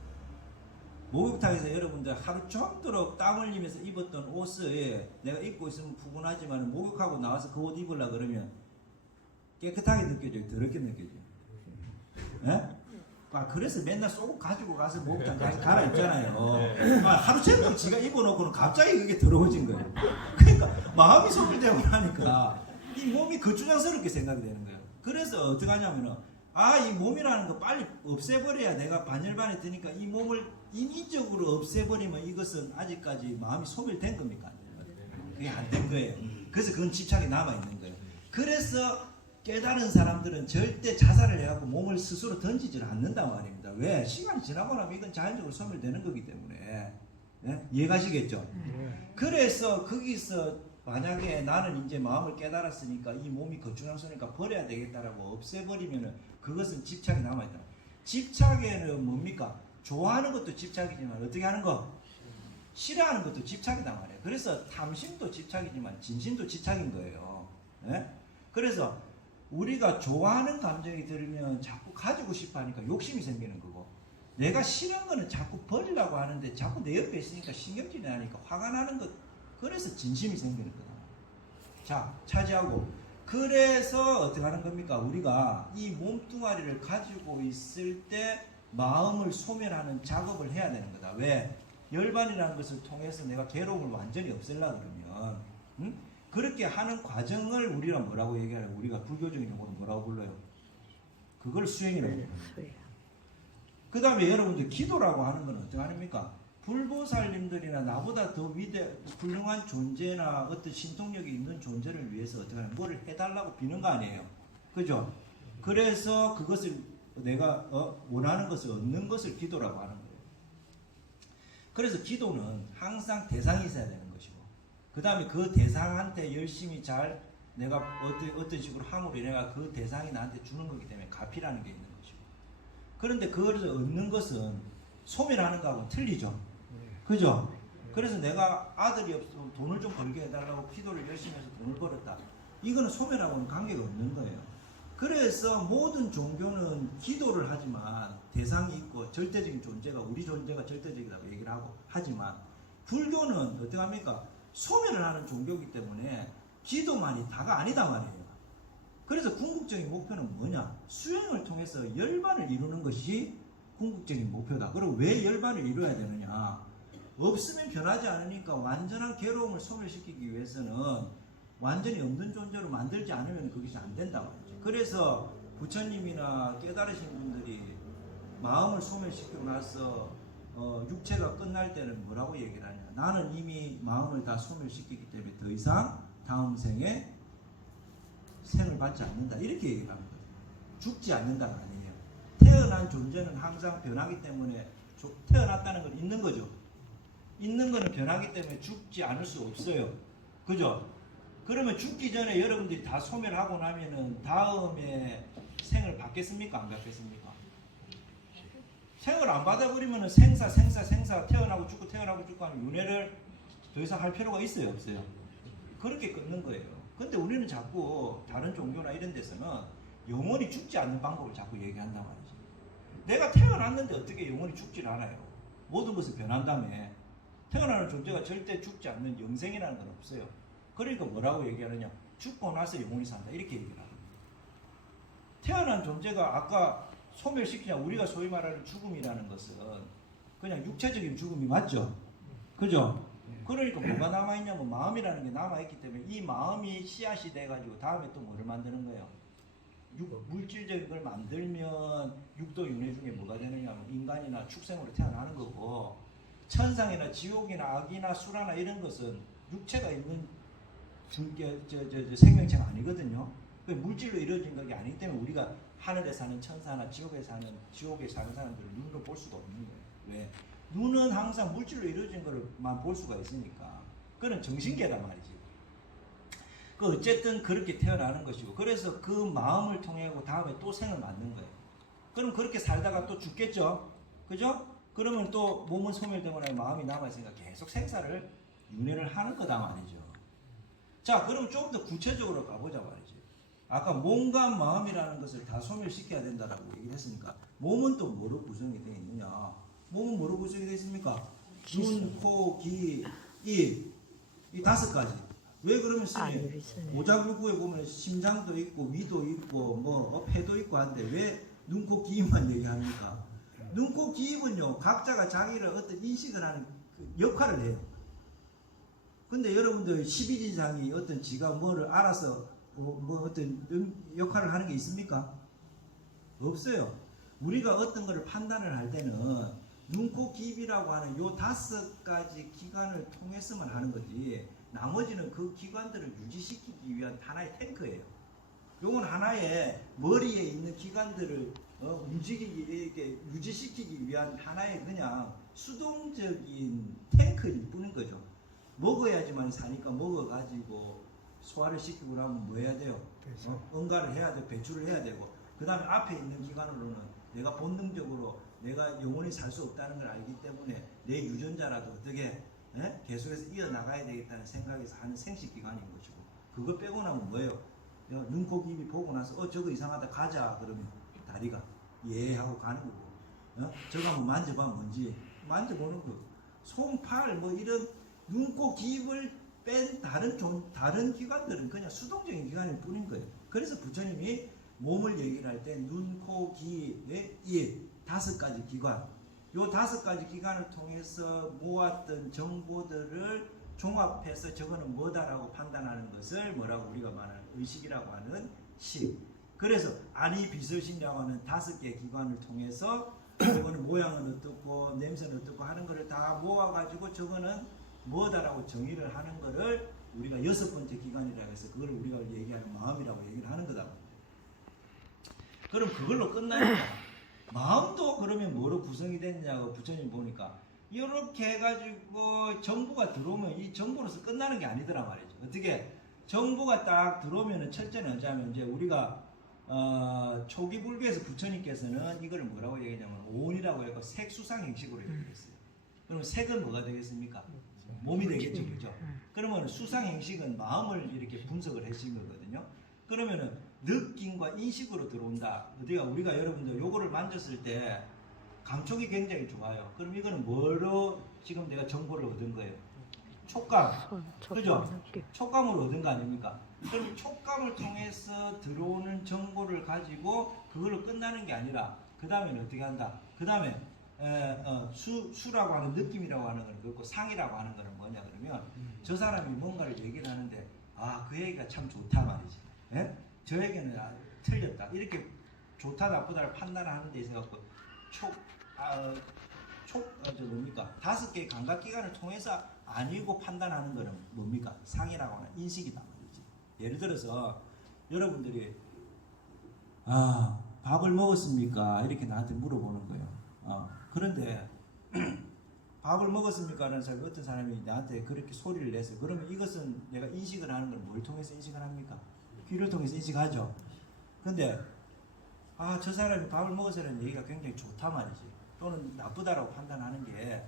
목욕탕에서 여러분들 하루 종도록 땀 흘리면서 입었던 옷을 내가 입고 있으면 푸근하지만 목욕하고 나와서 그 옷 입으려고 그러면 깨끗하게 느껴져요? 더럽게 느껴져요? 예? 그래서 맨날 쏙 가지고 가서 목욕탕 갈아입잖아요. 하루 종일 지가 입어놓고는 갑자기 그게 더러워진 거예요. 그러니까 마음이 소멸되고 나니까 이 몸이 거추장스럽게 생각이 되는 거예요. 그래서 어떻게 하냐면은, 이 몸이라는 거 빨리 없애버려야 내가 반열반에 드니까 이 몸을 인위적으로 없애버리면 이것은 아직까지 마음이 소멸된 겁니까? 그게 안 된 거예요. 그래서 그건 집착이 남아있는 거예요. 그래서 깨달은 사람들은 절대 자살을 해갖고 몸을 스스로 던지지를 않는단 말입니다. 왜? 시간이 지나고 나면 이건 자연적으로 소멸되는 거기 때문에. 예? 이해가시겠죠? 그래서 거기서 만약에 나는 이제 마음을 깨달았으니까 이 몸이 거추장스러우니까 버려야 되겠다라고 없애버리면은 그것은 집착이 남아있다. 집착에는 뭡니까? 좋아하는 것도 집착이지만 어떻게 하는 거? 싫어하는 것도 집착이단 말이에요. 그래서 탐심도 집착이지만 진심도 집착인 거예요. 예? 그래서 우리가 좋아하는 감정이 들면 자꾸 가지고 싶어 하니까 욕심이 생기는 거고, 내가 싫은 거는 자꾸 버리려고 하는데 자꾸 내 옆에 있으니까 신경질이 나니까 화가 나는 것, 그래서 진심이 생기는 거다. 자, 차지하고, 그래서 어떻게 하는 겁니까? 우리가 이 몸뚱아리를 가지고 있을 때 마음을 소멸하는 작업을 해야 되는 거다. 왜? 열반이라는 것을 통해서 내가 괴로움을 완전히 없애려고 그러면, 응? 그렇게 하는 과정을 우리가 뭐라고 얘기하냐? 우리가 불교적인 용어로 뭐라고 불러요? 그걸 수행이라고 불러요. 그 다음에 여러분들 기도라고 하는 건 어떻게 합니까? 불보살님들이나 나보다 더 훌륭한 존재나 어떤 신통력이 있는 존재를 위해서 어떻게 하냐? 뭐를 해달라고 비는 거 아니에요. 그죠? 그래서 그것을 내가 원하는 것을 얻는 것을 기도라고 하는 거예요. 그래서 기도는 항상 대상이 있어야 되는 것이고, 그 다음에 그 대상한테 열심히 잘 내가 어떤 식으로 함으로 내가 그 대상이 나한테 주는 거기 때문에 갚이라는 게 있는 것이고, 그런데 그걸 얻는 것은 소멸하는 거하고는 틀리죠. 그죠? 그래서 내가 아들이 없으면 돈을 좀 벌게 해달라고 기도를 열심히 해서 돈을 벌었다. 이거는 소멸하고는 관계가 없는 거예요. 그래서 모든 종교는 기도를 하지만 대상이 있고 절대적인 존재가, 우리 존재가 절대적이라고 얘기를 하고 하지만, 불교는 어떻게 합니까? 소멸을 하는 종교이기 때문에 기도만이 다가 아니다 말이에요. 그래서 궁극적인 목표는 뭐냐? 수행을 통해서 열반을 이루는 것이 궁극적인 목표다. 그리고 왜 열반을 이루어야 되느냐? 없으면 변하지 않으니까 완전한 괴로움을 소멸시키기 위해서는 완전히 없는 존재로 만들지 않으면 그것이 안 된다 말이죠. 그래서 부처님이나 깨달으신 분들이 마음을 소멸시키고 나서 육체가 끝날 때는 뭐라고 얘기를 하냐? 나는 이미 마음을 다 소멸시키기 때문에 더 이상 다음 생에 생을 받지 않는다. 이렇게 얘기를 합니다. 죽지 않는다가 아니에요. 태어난 존재는 항상 변하기 때문에 태어났다는 건 있는 거죠. 있는 거는 변하기 때문에 죽지 않을 수 없어요. 그죠? 그러면 죽기 전에 여러분들이 다 소멸하고 나면은 다음에 생을 받겠습니까? 안 받겠습니까? 생을 안 받아버리면은 생사 태어나고 죽고 하면 윤회를 더 이상 할 필요가 있어요? 없어요? 그렇게 끊는 거예요. 근데 우리는 자꾸 다른 종교나 이런 데서는 영원히 죽지 않는 방법을 자꾸 얘기한단 말이지. 내가 태어났는데 어떻게 영원히 죽질 않아요? 모든 것은 변한다며. 태어나는 존재가 절대 죽지 않는 영생이라는 건 없어요. 그러니까 뭐라고 얘기하느냐? 죽고 나서 영원히 산다. 이렇게 얘기를 합니다. 태어난 존재가 아까 소멸시키냐, 우리가 소위 말하는 죽음이라는 것은 그냥 육체적인 죽음이 맞죠? 그죠? 그러니까 뭐가 남아있냐면 마음이라는 게 남아있기 때문에 이 마음이 씨앗이 돼가지고 다음에 또 뭐를 만드는 거예요? 물질적인 걸 만들면 육도 윤회 중에 뭐가 되느냐면 인간이나 축생으로 태어나는 거고, 천상이나 지옥이나 악이나 수라나 이런 것은 육체가 있는 생명체가 아니거든요. 물질로 이루어진 것이 아니기 때문에 우리가 하늘에 사는 천사나 지옥에 사는 사람들을 눈으로 볼 수가 없는 거예요. 왜? 눈은 항상 물질로 이루어진 것만 볼 수가 있으니까. 그건 정신계란 말이지. 어쨌든 그렇게 태어나는 것이고, 그래서 그 마음을 통해 다음에 또 생을 맞는 거예요. 그럼 그렇게 살다가 또 죽겠죠? 그죠? 그러면 또 몸은 소멸되고 나면 마음이 남아있으니까 계속 생사를 윤회를 하는 거다 말이죠. 자, 그럼 좀 더 구체적으로 가보자 말이지. 아까 몸과 마음이라는 것을 다 소멸시켜야 된다라고 얘기를 했으니까, 몸은 또 뭐로 구성이 되어 있느냐? 몸은 뭐로 구성이 되어 있습니까? 눈, 코, 귀, 입, 이 5가지. 왜 그러면 스님 오자불구에 보면 심장도 있고 위도 있고 뭐 폐도 있고 한데 왜 눈, 코, 귀, 입만 얘기합니까? 눈, 코, 귀, 입은요 각자가 자기를 어떤 인식을 하는 그 역할을 해요. 근데 여러분들 12지장이 어떤 지가 뭐를 알아서 뭐 어떤 역할을 하는 게 있습니까? 없어요. 우리가 어떤 것을 판단을 할 때는 눈, 코, 귀, 입이라고 하는 요 5가지 기관을 통해서만 하는 거지, 나머지는 그 기관들을 유지시키기 위한 하나의 탱크예요. 요건 하나의 머리에 있는 기관들을 움직이기 이렇게 유지시키기 위한 하나의 그냥 수동적인 탱크일 뿐인 거죠. 먹어야지만 사니까 먹어가지고 소화를 시키고 나면 뭐 해야 돼요? 응가를 해야 돼, 배출을 해야 되고, 그 다음에 앞에 있는 기관으로는 내가 본능적으로 내가 영원히 살 수 없다는 걸 알기 때문에 내 유전자라도 어떻게 계속해서 이어나가야 되겠다는 생각에서 하는 생식기관인 것이고, 그거 빼고 나면 뭐예요? 눈, 코, 입이 보고 나서 저거 이상하다 가자 그러면 다리가 예 하고 가는 거고, 저거 한번 만져봐 뭔지 만져보는 거, 손, 팔 뭐 이런 눈, 코, 입을 뺀 다른 기관들은 그냥 수동적인 기관일 뿐인 거예요. 그래서 부처님이 몸을 얘기를 할 때 눈, 코, 귀, 입 5가지 기관, 요 5가지 기관을 통해서 모았던 정보들을 종합해서 저거는 뭐다라고 판단하는 것을 뭐라고 우리가 말하는 의식이라고 하는 식. 그래서 아니 비설신이라고 하는 5개의 기관을 통해서 저거는 모양은 어떻고 냄새는 어떻고 하는 거를 다 모아가지고 저거는 뭐다라고 정의를 하는 거를 우리가 6번째 기관이라고 해서 그걸 우리가 얘기하는 마음이라고 얘기를 하는 거다. 그럼 그걸로 끝나니까 마음도 그러면 뭐로 구성이 됐냐고 부처님 보니까 이렇게 해가지고 정보가 들어오면 이 정보로서 끝나는 게 아니더라 말이죠. 어떻게 정보가 딱 들어오면은 첫째는 어쩌면 이제 우리가 초기 불교에서 부처님께서는 이거를 뭐라고 얘기하냐면 오온이라고 해서 색수상 형식으로 얘기했어요. 그러면 색은 뭐가 되겠습니까? 몸이 되겠죠, 그죠? 그러면 수상 형식은 마음을 이렇게 분석을 해주신 거거든요. 그러면은 느낌과 인식으로 들어온다. 우리가 여러분들 요거를 만졌을 때 감촉이 굉장히 좋아요. 그럼 이거는 뭐로 지금 내가 정보를 얻은 거예요? 촉감. 그죠? 촉감으로 얻은 거 아닙니까? 그럼 촉감을 통해서 들어오는 정보를 가지고 그걸로 끝나는 게 아니라 그 다음에는 어떻게 한다? 그 다음에 수라고 하는 느낌이라고 하는 건 그렇고 상이라고 하는 거는 뭐냐 그러면 저 사람이 뭔가를 얘기를 하는데 그 얘기가 참 좋다 말이지. 예? 저 얘기는 틀렸다. 이렇게 좋다 나쁘다를 판단하는 데 있어 갖고 뭡니까? 5개의 감각기관을 통해서 아니고 판단하는 거는 뭡니까? 상이라고 하는 인식이다 말이지. 예를 들어서 여러분들이 밥을 먹었습니까? 이렇게 나한테 물어보는 거예요. 그런데 밥을 먹었습니까? 하는 사람이 어떤 사람이 나한테 그렇게 소리를 내서 그러면 이것은 내가 인식을 하는 건 뭘 통해서 인식을 합니까? 귀를 통해서 인식하죠. 근데 저 사람이 밥을 먹어서라는 얘기가 굉장히 좋다 말이지. 또는 나쁘다라고 판단하는 게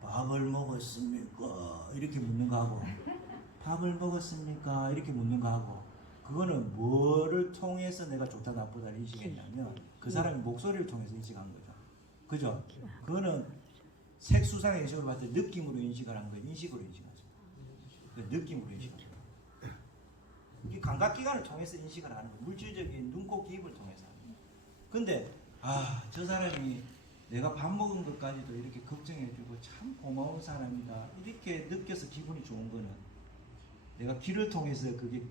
밥을 먹었습니까? 이렇게 묻는 거하고 밥을 먹었습니까? 이렇게 묻는 거하고 그거는 뭐를 통해서 내가 좋다 나쁘다를 인식했냐면 그 사람의 목소리를 통해서 인식한 거죠. 그죠? 그거는 색수상의 인식으로 봤을 때 느낌으로 인식을 하는 거예요. 인식으로 인식하죠. 느낌으로 인식하죠. 이 감각기관을 통해서 인식을 하는 거예요. 물질적인 눈, 코, 입을 통해서. 근데 저 사람이 내가 밥 먹은 것까지도 이렇게 걱정해주고 참 고마운 사람이다 이렇게 느껴서 기분이 좋은 거는 내가 귀를 통해서 그게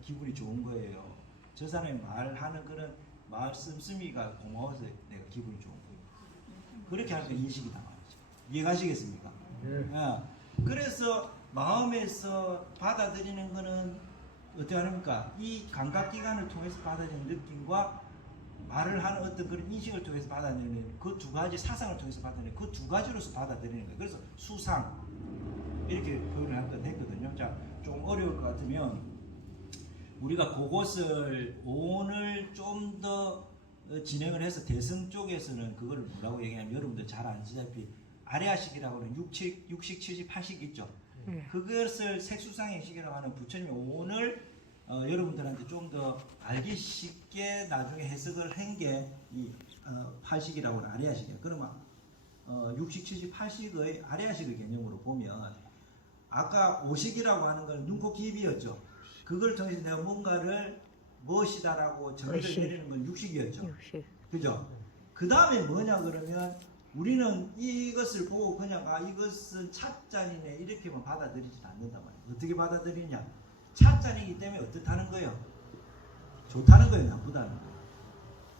기분이 좋은 거예요. 저 사람이 말하는 그런 말 씀씀이가 고마워서 내가 기분이 좋은 거예요. 그렇게 하니까 인식이다 말이죠. 이해가시겠습니까? 그래서 마음에서 받아들이는 거는 어떻게 합니까? 이 감각기관을 통해서 받아들이는 느낌과 말을 하는 어떤 그런 인식을 통해서 받아들이는 그 2가지 사상을 통해서 받아들이는 그 2가지로서 받아들이는 거예요. 그래서 수상 이렇게 표현을 했거든요. 자, 좀 어려울 것 같으면 우리가 그것을 오늘 좀 더 진행을 해서 대승 쪽에서는 그걸 뭐라고 얘기하냐면 여러분들 잘 아시다시피 아레아식이라고 하는 6식, 7식, 8식 있죠. 그것을 색수상 형식이라고 하는 부처님이 오늘 여러분들한테 좀 더 알기 쉽게 나중에 해석을 한 게 이 8식이라고 하는 아레아식이에요. 그러면 6식, 7식, 8식의 아레아식의 개념으로 보면 아까 5식이라고 하는 건 눈, 코, 귀, 입이었죠. 그걸 통해서 내가 뭔가를 무엇이다라고 정의를 내리는 건 6식이었죠. 그죠? 그 다음에 뭐냐 그러면 우리는 이것을 보고 그냥 이것은 찻잔이네 이렇게만 받아들이지 않는단 말이에요. 어떻게 받아들이냐? 찻잔이기 때문에 어떻다는 거예요? 좋다는 거예요? 나쁘다는 거예요?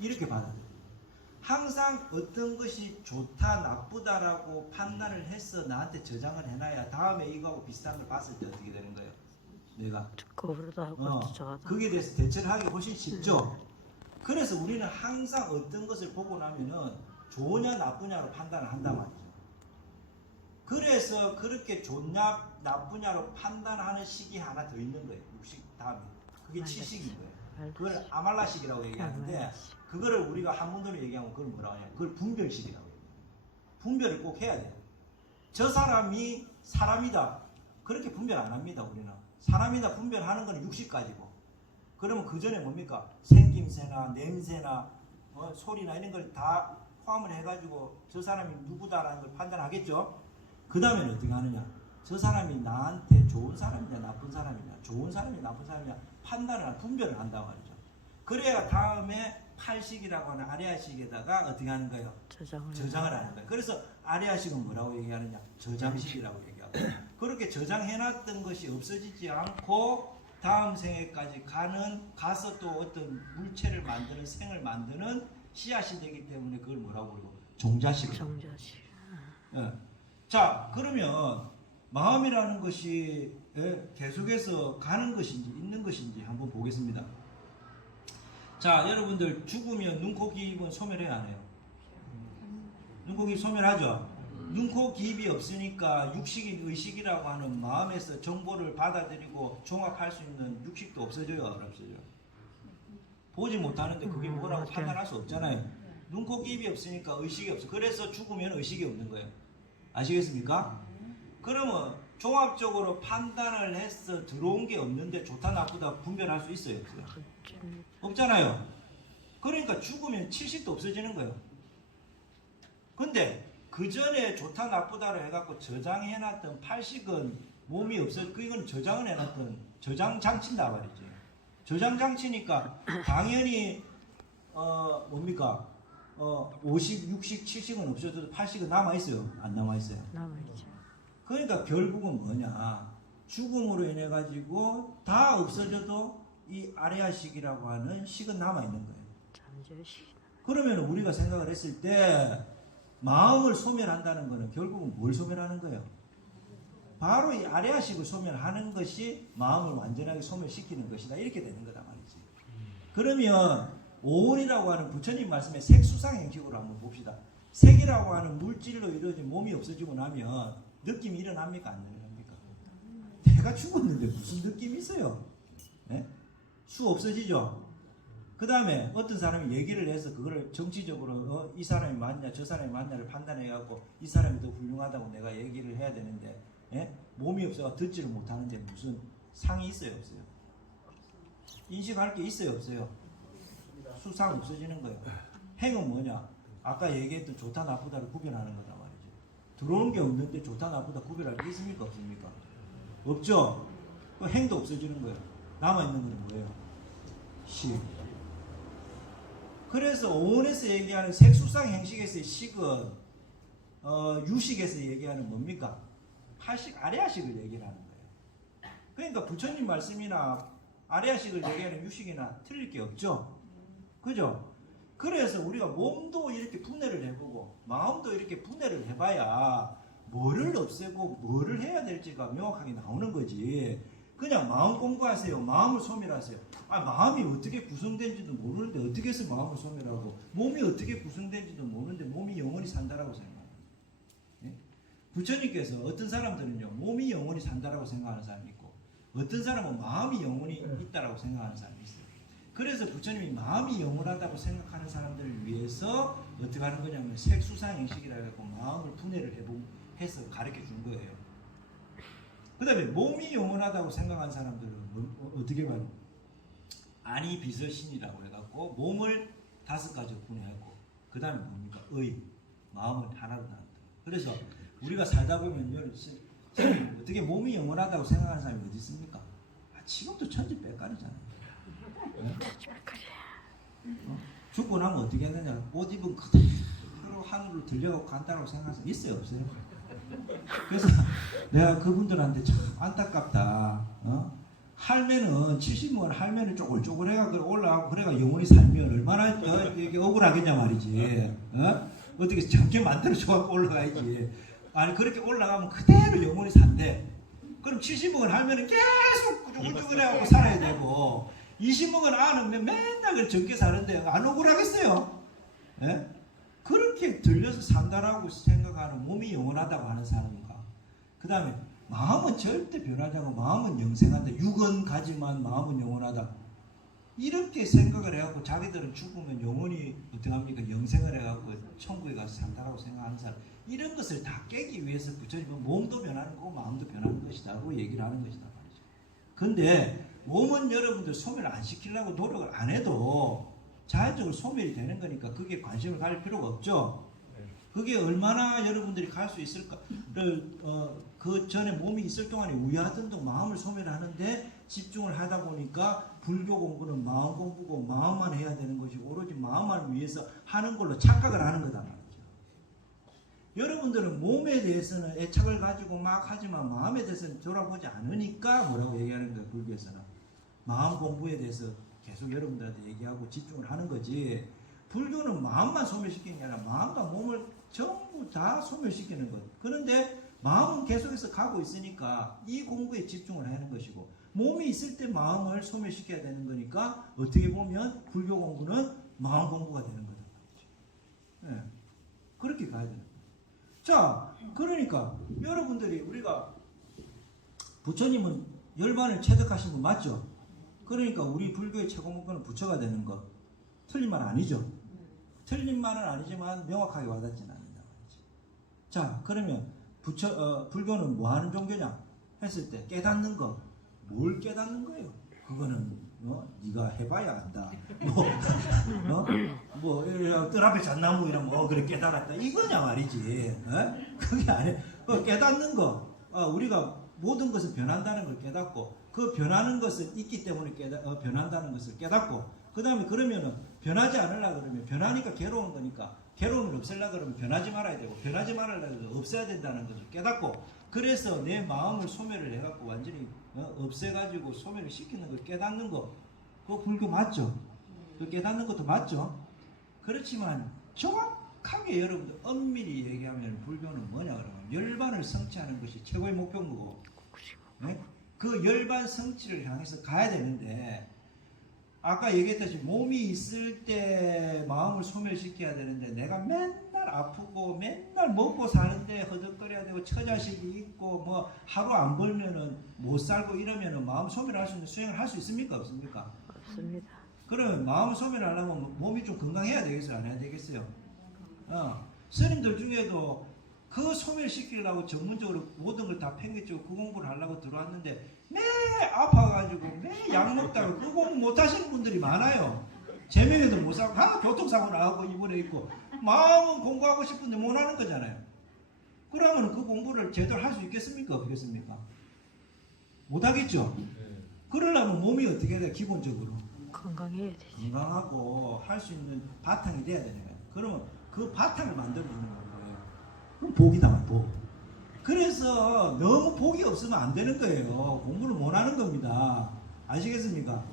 이렇게 받아들여요. 항상 어떤 것이 좋다 나쁘다라고 판단을 해서 나한테 저장을 해놔야 다음에 이거하고 비슷한 걸 봤을 때 어떻게 되는 거예요? 내가 거부로도 하고 저하도 거기에 대해서 대처를 하기 훨씬 쉽죠. 그래서 우리는 항상 어떤 것을 보고 나면은 좋으냐 나쁘냐로 판단을 한단 말이죠. 그래서 그렇게 좋냐 나쁘냐로 판단하는 식이 하나 더 있는 거예요. 60 다음에 그게 말다시. 치식인 거예요. 말다시. 그걸 아말라식이라고 얘기하는데 말다시. 그거를 우리가 한문으로 얘기하면 그걸 뭐라고 하냐? 그걸 분별식이라고 해요. 분별을 꼭 해야 돼요. 저 사람이 사람이다. 그렇게 분별 안 합니다. 우리는 사람이다 분별하는 건 60까지고. 그러면 그 전에 뭡니까? 생김새나 냄새나 소리나 이런 걸 다 포함을 해가지고 저 사람이 누구다라는 걸 판단하겠죠. 그 다음에는 어떻게 하느냐? 저 사람이 나한테 좋은 사람이냐 나쁜 사람이냐, 좋은 사람이냐 나쁜 사람이냐 판단을 분별을 한다고 말이죠. 그래야 다음에 팔식이라고 하는 아레아식에다가 어떻게 하는 거예요? 저장을 하는 거예요. 그래서 아레아식은 뭐라고 얘기하느냐? 저장식이라고 얘기하고. 그렇게 저장해놨던 것이 없어지지 않고 다음 생에까지 가서 또 어떤 물체를 만드는 생을 만드는 씨앗이 되기 때문에 그걸 뭐라고 그러고? 종자식. 정자식. 예. 자, 그러면 마음이라는 것이 계속해서 가는 것인지 있는 것인지 한번 보겠습니다. 자, 여러분들 죽으면 눈, 코, 귀, 입은 소멸해야 안 해요? 눈, 코, 귀 소멸하죠? 눈, 코, 귀, 입이 없으니까 육식인 의식이라고 하는 마음에서 정보를 받아들이고 종합할 수 있는 육식도 없어져요? 안 없어져요? 보지 못하는데 그게 뭐라고 판단할 수 없잖아요. 눈, 코, 귀, 입이 없으니까 의식이 없어. 그래서 죽으면 의식이 없는 거예요. 아시겠습니까? 그러면 종합적으로 판단을 해서 들어온 게 없는데 좋다 나쁘다 분별할 수 있어요? 없어요? 없잖아요. 그러니까 죽으면 칠식도 없어지는 거예요. 근데 그 전에 좋다 나쁘다를 해갖고 저장해놨던 팔식은 몸이 없어. 이건 저장을 해놨던 저장 장치다 말이지. 저장 장치니까 당연히 뭡니까? 50, 60, 70은 없어져도 80은 남아있어요? 안 남아있어요? 남아있죠. 그러니까 결국은 뭐냐? 죽음으로 인해 가지고 다 없어져도 이 아레아식이라고 하는 식은 남아있는 거예요. 잠재식. 그러면 우리가 생각을 했을 때 마음을 소멸한다는 것은 결국은 뭘 소멸하는 거예요? 바로 이 아레아식을 소멸하는 것이 마음을 완전하게 소멸시키는 것이다. 이렇게 되는 거다 말이지. 그러면 오온이라고 하는 부처님 말씀의 색수상 형식으로 한번 봅시다. 색이라고 하는 물질로 이루어진 몸이 없어지고 나면 느낌이 일어납니까? 안 일어납니까? 내가 죽었는데 무슨 느낌이 있어요? 네? 수 없어지죠? 그 다음에 어떤 사람이 얘기를 해서 그거를 정치적으로 이 사람이 맞냐 저 사람이 맞냐를 판단해갖고 이 사람이 더 훌륭하다고 내가 얘기를 해야 되는데 몸이 없어서 듣지를 못하는데 무슨 상이 있어요? 없어요? 인식할 게 있어요? 없어요? 수상 없어지는 거예요. 행은 뭐냐? 아까 얘기했던 좋다 나쁘다를 구별하는 거다 말이죠. 들어오는 게 없는데 좋다 나쁘다 구별할 게 있습니까? 없습니까? 없죠? 그 행도 없어지는 거예요. 남아있는 건 뭐예요? 식. 그래서 오온에서 얘기하는 색수상 행식에서의 식은 유식에서 얘기하는 뭡니까? 팔식 아레아식을 얘기를 하는 거예요. 그러니까 부처님 말씀이나 아레아식을 얘기하는 유식이나 틀릴 게 없죠? 그죠? 그래서 우리가 몸도 이렇게 분해를 해보고 마음도 이렇게 분해를 해봐야 뭐를 없애고 뭐를 해야 될지가 명확하게 나오는 거지. 그냥 마음 공부하세요. 마음을 소멸하세요. 마음이 어떻게 구성된지도 모르는데 어떻게 해서 마음을 소멸하고 몸이 어떻게 구성된지도 모르는데 몸이 영원히 산다라고 생각해요. 예? 부처님께서 어떤 사람들은요 몸이 영원히 산다라고 생각하는 사람이 있고 어떤 사람은 마음이 영원히 있다라고 생각하는 사람이 있어요. 그래서 부처님이 마음이 영원하다고 생각하는 사람들을 위해서 어떻게 하는 거냐면 색수상 형식이라 해서 마음을 분해를 해서 가르쳐 준 거예요. 그 다음에 몸이 영원하다고 생각하는 사람들은 어떻게 봐요? 아니 비서신이라고 해갖고 몸을 5가지 분해하고 그 다음에 뭡니까? 마음을 하나로 나눈다. 그래서 우리가 살다 보면 어떻게 몸이 영원하다고 생각하는 사람이 어디 있습니까? 지금도 천지백갈이잖아요. 죽고 나면 어떻게 했느냐? 옷 입은 그대로 하늘로 들려가고 간다라고 생각하는 사람 있어요? 없어요? 그래서 내가 그분들한테 참 안타깝다. 할매는 70년 할매는 쪼글쪼글해가 올라가고 그래가 영원히 살면 얼마나 이게 억울하겠냐 말이지. 어떻게 정게 만들어줘갖고 올라가야지. 아니 그렇게 올라가면 그대로 영원히 산대. 그럼 70억은 하면은 계속 꾸준꾸준하고 살아야 되고 20억은 안 하면 맨날 그 적게 사는데 안 억울하겠어요? 예? 그렇게 들려서 산다라고 생각하는 몸이 영원하다고 하는 사람인가? 그 다음에 마음은 절대 변하지 않고 마음은 영생한다. 육은 가지만 마음은 영원하다. 이렇게 생각을 해갖고 자기들은 죽으면 영원히 어떻게 합니까? 영생을 해갖고 천국에 가서 산다라고 생각하는 사람. 이런 것을 다 깨기 위해서 부처님은 몸도 변하는 거고 마음도 변하는 것이다고 얘기를 하는 것이다 말이죠. 근데 몸은 여러분들 소멸 안 시키려고 노력을 안 해도 자연적으로 소멸이 되는 거니까 그게 관심을 가질 필요가 없죠. 그게 얼마나 여러분들이 갈 수 있을까를 그 전에 몸이 있을 동안에 우야등등 마음을 소멸하는데 집중을 하다 보니까 불교 공부는 마음 공부고 마음만 해야 되는 것이고 오로지 마음만 위해서 하는 걸로 착각을 하는 거다 말이죠. 여러분들은 몸에 대해서는 애착을 가지고 막 하지만 마음에 대해서는 돌아보지 않으니까 뭐라고 얘기하는 거예요. 불교에서는 마음 공부에 대해서 계속 여러분들한테 얘기하고 집중을 하는 거지. 불교는 마음만 소멸시키는 게 아니라 마음과 몸을 전부 다 소멸시키는 것. 그런데 마음은 계속해서 가고 있으니까 이 공부에 집중을 하는 것이고 몸이 있을 때 마음을 소멸시켜야 되는 거니까 어떻게 보면 불교 공부는 마음 공부가 되는 거다. 네. 그렇게 가야 되는 거예요. 자, 그러니까 여러분들이 우리가 부처님은 열반을 체득하신 분 맞죠? 그러니까 우리 불교의 최고 목표는 부처가 되는 것. 틀린 말 아니죠? 틀린 말은 아니지만 명확하게 와닿지는 않는다 말이죠. 자, 그러면 불교는 뭐 하는 종교냐? 했을 때 깨닫는 것. 뭘 깨닫는 거예요? 그거는 네가 해봐야 안다. 뜰 앞에 잣나무 이런 그래 깨달았다. 이거냐 말이지. 그게 아니에요. 깨닫는 거. 우리가 모든 것은 변한다는 걸 깨닫고 그 변하는 것은 있기 때문에 변한다는 것을 깨닫고 그 다음에 그러면은 변하지 않으려고 그러면 변하니까 괴로운 거니까 괴로움을 없애려고 그러면 변하지 말아야 되고 변하지 말으려고 그러면 없애야 된다는 것을 깨닫고 그래서 내 마음을 소멸을 해갖고 완전히 없애가지고 소멸을 시키는 걸 깨닫는 거 그거 불교 맞죠? 그 깨닫는 것도 맞죠? 그렇지만 정확하게 여러분들 엄밀히 얘기하면 불교는 뭐냐 그러면 열반을 성취하는 것이 최고의 목표인 거고 네? 그 열반 성취를 향해서 가야 되는데 아까 얘기했듯이 몸이 있을 때 마음을 소멸시켜야 되는데 내가 맨날 아프고 맨날 먹고 사는데 허덕거려야 되고 처자식이 있고 뭐 하루 안 벌면은 못 살고 이러면은 마음 소멸할 수 있는 수행을 할 수 있습니까? 없습니까? 없습니다. 그러면 마음 소멸하려면 몸이 좀 건강해야 되겠어요? 안 해야 되겠어요? 스님들 중에도 그 소멸시키려고 전문적으로 모든 걸 다 팽개치고 그 공부를 하려고 들어왔는데 매 아파가지고 매 약 먹다가 그 공부 못 하시는 분들이 많아요. 제명에도 못 사고 교통사고 나고 입원해 있고 마음은 공부하고 싶은데 못 하는 거잖아요. 그러면 그 공부를 제대로 할 수 있겠습니까? 없겠습니까? 못 하겠죠? 그러려면 몸이 어떻게 해야 돼? 기본적으로 건강해야 되지. 건강하고 할 수 있는 바탕이 돼야 되는 거예요. 그러면 그 바탕을 만들어주는 거예요. 그럼 복이다, 복. 그래서 너무 복이 없으면 안 되는 거예요. 공부를 못 하는 겁니다. 아시겠습니까?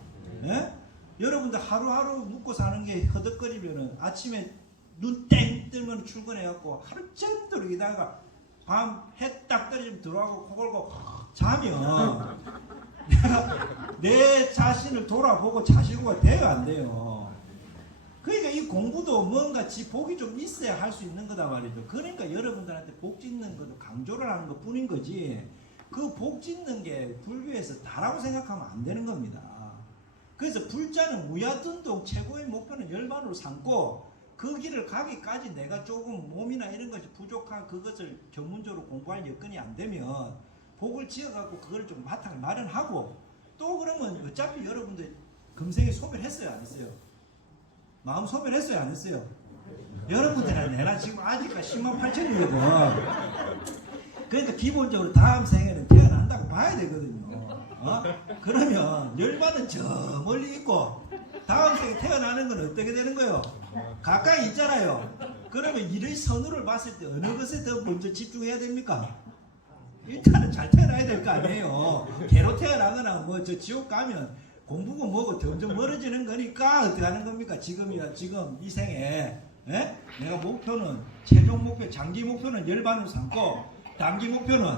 예? 여러분들 하루하루 묵고 사는 게 허덕거리면은 아침에 눈 땡 뜨면 출근해갖고 하루 종일 이다가 밤 해 딱 떨어지면 들어가고 코 골고 자면 내가 내 자신을 돌아보고 자시고가 돼야 안 돼요. 그러니까 이 공부도 뭔가 복이 좀 있어야 할 수 있는 거다 말이죠. 그러니까 여러분들한테 복 짓는 것도 강조를 하는 것 뿐인 거지 그 복 짓는 게 불교에서 다라고 생각하면 안 되는 겁니다. 그래서 불자는 무야등동 최고의 목표는 열반으로 삼고 그 길을 가기까지 내가 조금 몸이나 이런 것이 부족한 그것을 전문적으로 공부할 여건이 안 되면 복을 지어갖고 그걸 좀 바탕을 마련하고 또 그러면 어차피 여러분들 금생에 소멸했어요 안 했어요? 마음 소멸했어요 안 했어요? 여러분들은 내가 지금 아직까지 108,000이거든. 그러니까 기본적으로 다음 생에는 태어난다고 봐야 되거든요. 그러면 열반은 저 멀리 있고 다음 생에 태어나는 건 어떻게 되는 거예요? 가까이 있잖아요. 그러면 이의 선우를 봤을 때 어느 것에 더 먼저 집중해야 됩니까? 일단은 잘 태어나야 될 거 아니에요. 개로 태어나거나 뭐 저 지옥 가면 공부고 뭐고 점점 멀어지는 거니까 어떻게 하는 겁니까? 지금 이 생에 내가 목표는 최종 목표 장기 목표는 열반을 삼고 단기 목표는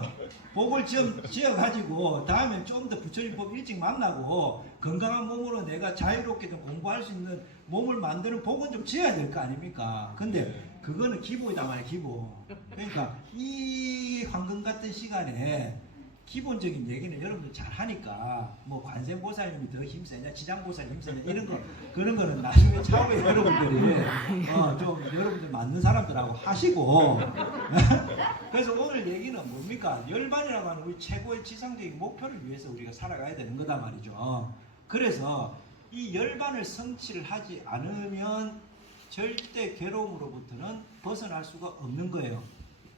복을 지어가지고 다음에 좀 더 부처님 법 일찍 만나고 건강한 몸으로 내가 자유롭게 좀 공부할 수 있는 몸을 만드는 복은 좀 지어야 될 거 아닙니까? 근데 그거는 기본이다 말이야, 기본. 그러니까 이 황금 같은 시간에 기본적인 얘기는 여러분들 잘 하니까 뭐 관세음보살님이 더 힘세냐 지장보살님 힘세냐 이런 거 그런 거는 나중에 차후에 여러분들이 좀 여러분들 맞는 사람들하고 하시고 그래서 오늘 얘기는 뭡니까? 열반이라고 하는 우리 최고의 지상적인 목표를 위해서 우리가 살아가야 되는 거다 말이죠. 그래서 이 열반을 성취를 하지 않으면 절대 괴로움으로부터는 벗어날 수가 없는 거예요.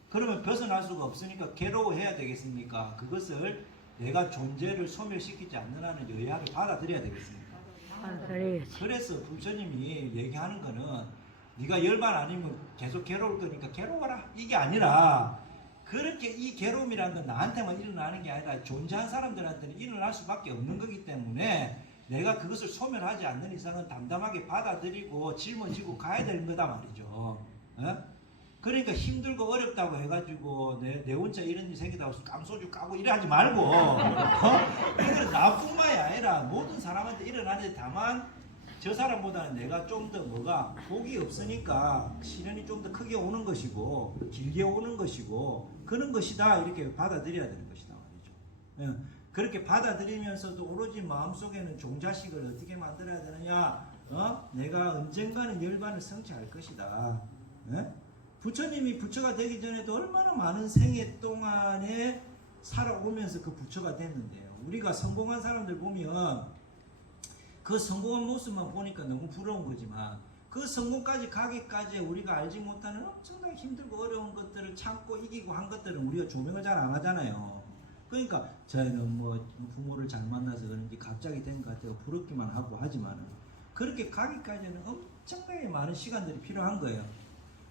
그러면 벗어날 수가 없으니까 괴로워해야 되겠습니까? 그것을 내가 존재를 소멸시키지 않는 한은 여야를 받아들여야 되겠습니까? 받아들여야지. 그래서 부처님이 얘기하는 거는 네가 열반 아니면 계속 괴로울 거니까 괴로워라 이게 아니라 그렇게 이 괴로움이라는 건 나한테만 일어나는 게 아니라 존재한 사람들한테는 일어날 수밖에 없는 거기 때문에 내가 그것을 소멸하지 않는 이상은 담담하게 받아들이고 짊어지고 가야 되는 거다 말이죠. 어? 그러니까 힘들고 어렵다고 해가지고 내 혼자 이런 일 생기다고 깜소주 까고 이러지 말고 이건 나뿐만이 아니라 모든 사람한테 일어나는데 다만 저 사람보다는 내가 좀 더 뭐가 복이 없으니까 시련이 좀 더 크게 오는 것이고 길게 오는 것이고 그런 것이다 이렇게 받아들여야 되는 것이다 말이죠. 그렇게 받아들이면서도 오로지 마음속에는 종자식을 어떻게 만들어야 되느냐, 내가 언젠가는 열반을 성취할 것이다. 부처님이 부처가 되기 전에도 얼마나 많은 생애 동안에 살아오면서 그 부처가 됐는데요. 우리가 성공한 사람들 보면 그 성공한 모습만 보니까 너무 부러운 거지만 그 성공까지 가기까지 우리가 알지 못하는 엄청나게 힘들고 어려운 것들을 참고 이기고 한 것들은 우리가 조명을 잘 안 하잖아요. 그러니까 저희는 뭐 부모를 잘 만나서 그런지 갑자기 된 것 같아요. 부럽기만 하고 하지만 그렇게 가기까지는 엄청나게 많은 시간들이 필요한 거예요.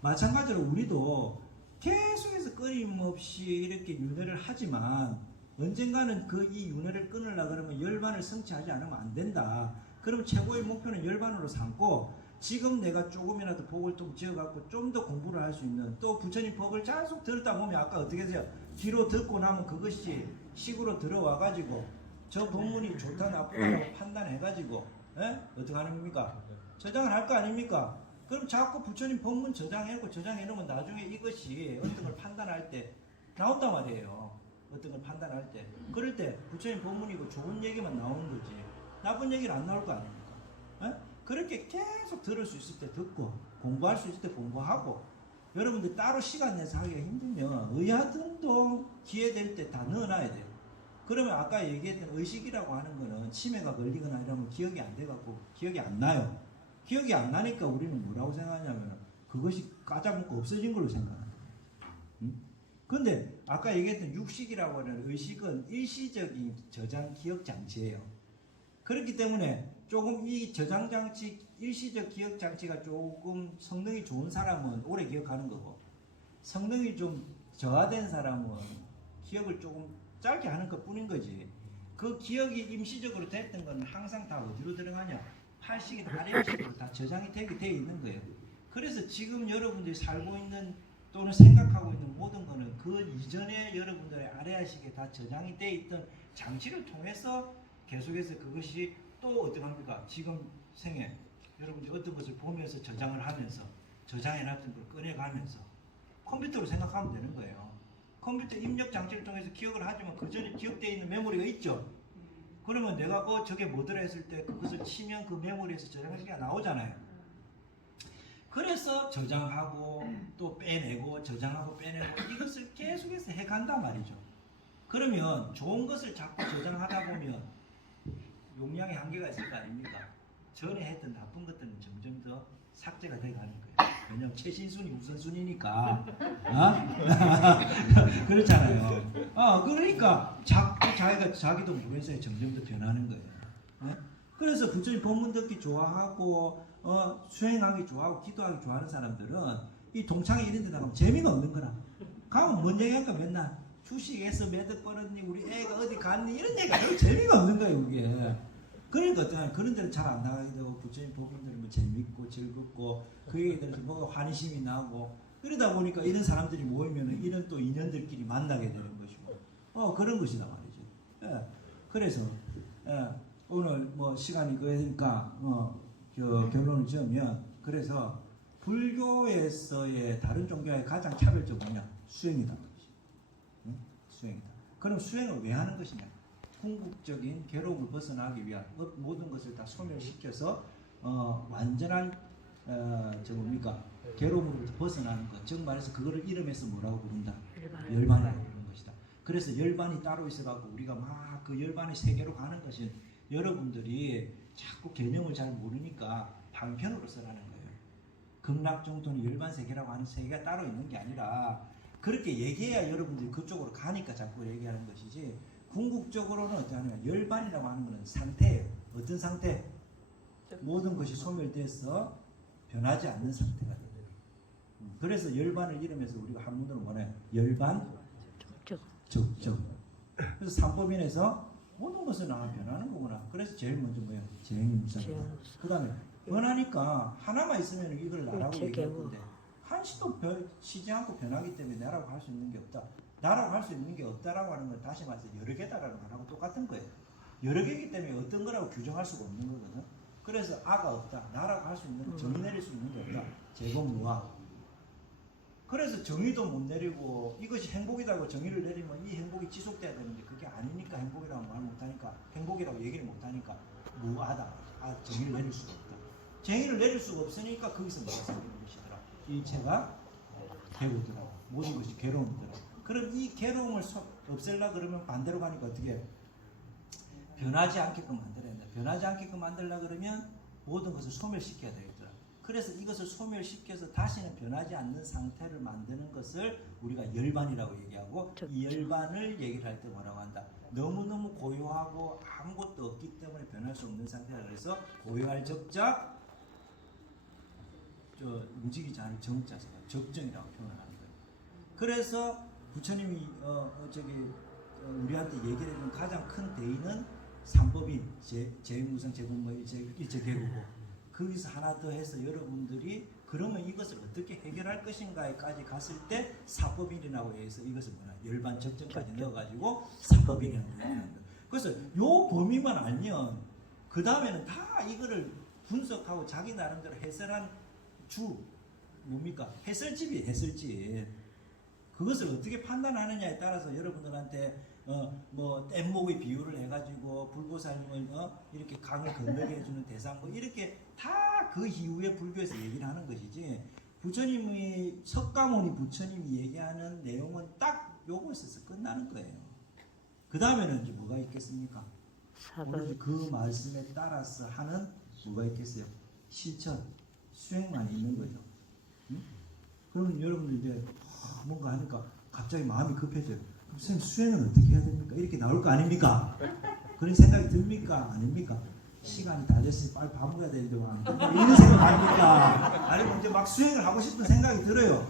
마찬가지로 우리도 계속해서 끊임없이 이렇게 윤회를 하지만 언젠가는 그 이 윤회를 끊으려고 그러면 열반을 성취하지 않으면 안 된다. 그럼 최고의 목표는 열반으로 삼고 지금 내가 조금이라도 복을 좀 지어갖고 좀 더 공부를 할 수 있는 또 부처님 법을 계속 들었다 보면 아까 어떻게 하세요? 뒤로 듣고 나면 그것이 식으로 들어와가지고 저 법문이 좋다 나쁘다고 판단해가지고 어떻게 하는 겁니까? 저장을 할 거 아닙니까? 그럼 자꾸 부처님 법문 저장해놓으면 나중에 이것이 어떤 걸 판단할 때 나온단 말이에요. 어떤 걸 판단할 때. 그럴 때 부처님 법문이고 좋은 얘기만 나오는 거지. 나쁜 얘기는 안 나올 거 아닙니까? 그렇게 계속 들을 수 있을 때 듣고 공부할 수 있을 때 공부하고 여러분들 따로 시간 내서 하기가 힘들면 의하등동 기회 될 때 다 넣어놔야 돼요. 그러면 아까 얘기했던 의식이라고 하는 거는 치매가 걸리거나 이러면 기억이 안 돼갖고 기억이 안 나요. 기억이 안 나니까 우리는 뭐라고 생각하냐면 그것이 까잡고 없어진 걸로 생각합니다. 근데 아까 얘기했던 육식이라고 하는 의식은 일시적인 저장 기억 장치예요. 그렇기 때문에 조금 이 저장 장치, 일시적 기억 장치가 조금 성능이 좋은 사람은 오래 기억하는 거고 성능이 좀 저하된 사람은 기억을 조금 짧게 하는 것 뿐인 거지. 그 기억이 임시적으로 됐던 건 항상 다 어디로 들어가냐? 팔식이나 아래식으로 다 저장이 되게 돼 있는 거예요. 그래서 지금 여러분들이 살고 있는 또는 생각하고 있는 모든 거는 그 이전에 여러분들의 아래아식에 다 저장이 돼 있던 장치를 통해서 계속해서 그것이 또 어떻게 합니까? 지금 생에 여러분들이 어떤 것을 보면서 저장을 하면서 저장해놨던 걸 꺼내가면서 컴퓨터로 생각하면 되는 거예요. 컴퓨터 입력 장치를 통해서 기억을 하지만 그 전에 기억되어 있는 메모리가 있죠. 그러면 내가 저게 뭐더라 했을 때 그것을 치면 그 메모리에서 저장하기가 나오잖아요. 그래서 저장하고 또 빼내고 저장하고 빼내고 이것을 계속해서 해간단 말이죠. 그러면 좋은 것을 자꾸 저장하다 보면 용량의 한계가 있을 거 아닙니까? 전에 했던 나쁜 것들은 점점 더 삭제가 돼가는 거예요. 왜냐면 최신순위 우선순위니까. 그렇잖아요. 그러니까 자꾸 자기도 모르면서 점점 더 변하는 거예요. 네? 그래서 부처님 법문 듣기 좋아하고 수행하기 좋아하고 기도하기 좋아하는 사람들은 이 동창회 이런 데 나가면 재미가 없는 거라. 가면 뭔 얘기할까 맨날 주식에서 매듭 벌었니 우리 애가 어디 갔니 이런 얘기가 별로 재미가 없는 거예요 그게. 그러니까 그런 데는 잘 안 나가게 되고 부처님 법문 들으면 재밌고 즐겁고 그 얘기 들어서 뭐가 환희심이 나고 그러다 보니까 이런 사람들이 모이면 이런 또 인연들끼리 만나게 되는 것이고 그런 것이다 말이지. 예. 그래서 오늘 뭐 시간이 그러니까 결론을 지으면 그래서 불교에서의 다른 종교의 가장 차별점 뭐냐? 수행이다. 응? 수행이다. 그럼 수행을 왜 하는 것이냐? 궁극적인 괴로움을 벗어나기 위한 모든 것을 다 소멸시켜서 완전한 괴로움으로부터 벗어나는 것. 즉 말해서 그거를 이름에서 뭐라고 부른다? 열반이라고 부르는 것이다. 그래서 열반이 따로 있어갖고 우리가 막 그 열반의 세계로 가는 것은 여러분들이 자꾸 개념을 잘 모르니까 방편으로 써라는 거예요. 극락정토는 열반 세계라고 하는 세계가 따로 있는 게 아니라 그렇게 얘기해야 여러분들이 그쪽으로 가니까 자꾸 얘기하는 것이지. 궁극적으로는 어떠하냐? 열반이라고 하는 것은 상태예요. 어떤 상태? 모든 것이 소멸돼서 변하지 않는 상태가 돼요. 그래서 열반을 이름해서 우리가 한문으로 뭐래요? 열반 적적. 그래서 삼법인에서 모든 것은 변하는 거구나. 그래서 제일 먼저 뭐예요? 재행무상이다. 그 다음에 변하니까 하나만 있으면 이걸 나라고 얘기할 건데 한시도 쉬지 않고 변하기 때문에 나라고 할 수 있는 게 없다. 나라고 할 수 있는 게 없다라고 하는 건 다시 말해서 여러 개다라는 거하고 똑같은 거예요. 여러 개이기 때문에 어떤 거라고 규정할 수가 없는 거거든. 그래서 아가 없다. 나라고 할 수 있는 거, 정의 내릴 수 있는 게 없다. 제공무화. 그래서 정의도 못 내리고 이것이 행복이라고 정의를 내리면 이 행복이 지속돼야 되는데 그게 아니니까 행복이라고 말 못하니까 행복이라고 얘기를 못하니까 무하다. 정의를 내릴 수가 없다. 정의를 내릴 수가 없으니까 거기서 뭐가 생기는 것이더라. 일체가 괴로우더라. 모든 것이 괴로움이더라. 그럼 이 괴로움을 없애려고 그러면 반대로 가니까 어떻게 해요? 변하지 않게끔 만들어야 된다. 변하지 않게끔 만들려고 그러면 모든 것을 소멸시켜야 되겠더라. 그래서 이것을 소멸시켜서 다시는 변하지 않는 상태를 만드는 것을 우리가 열반이라고 얘기하고 이 열반을 얘기를 할 때 뭐라고 한다? 너무너무 고요하고 아무것도 없기 때문에 변할 수 없는 상태라 그래서 고요할 적자 움직이지 않을 정자서 적정이라고 표현하는 거예요. 그래서 부처님이 우리한테 얘기를 해준 가장 큰 대의는 삼법인 재행무상 제공무 일체계고고 거기서 하나 더 해서 여러분들이 그러면 이것을 어떻게 해결할 것인가에까지 갔을 때 사법인이라고 해서 이것을 열반 적정까지 넣어가지고 사법인이라고 얘기하는 거예요. 그래서 요 범위만 알면 그 다음에는 다 이거를 분석하고 자기 나름대로 해설한 뭡니까? 해설집이에요. 해설집. 그것을 어떻게 판단하느냐에 따라서 여러분들한테 뗏목의 비유를 해가지고 불보살님을 이렇게 강을 건너게 해주는 대상 이렇게 다 그 이후에 불교에서 얘기를 하는 것이지 부처님이 석가모니 부처님이 얘기하는 내용은 딱 요것에서 끝나는 거예요. 그 다음에는 이제 뭐가 있겠습니까? 오늘 그 말씀에 따라서 하는 뭐가 있겠어요? 실천, 수행만 있는 거죠. 응? 그러면 여러분들 이제 뭔가 하니까 갑자기 마음이 급해져요. 그럼 선생님 수행은 어떻게 해야 됩니까? 이렇게 나올 거 아닙니까? 그런 생각이 듭니까? 아닙니까? 시간이 다 됐으니 빨리 밥 먹어야 되는데 이런 생각 아닙니까? 아니면 이제 막 수행을 하고 싶은 생각이 들어요.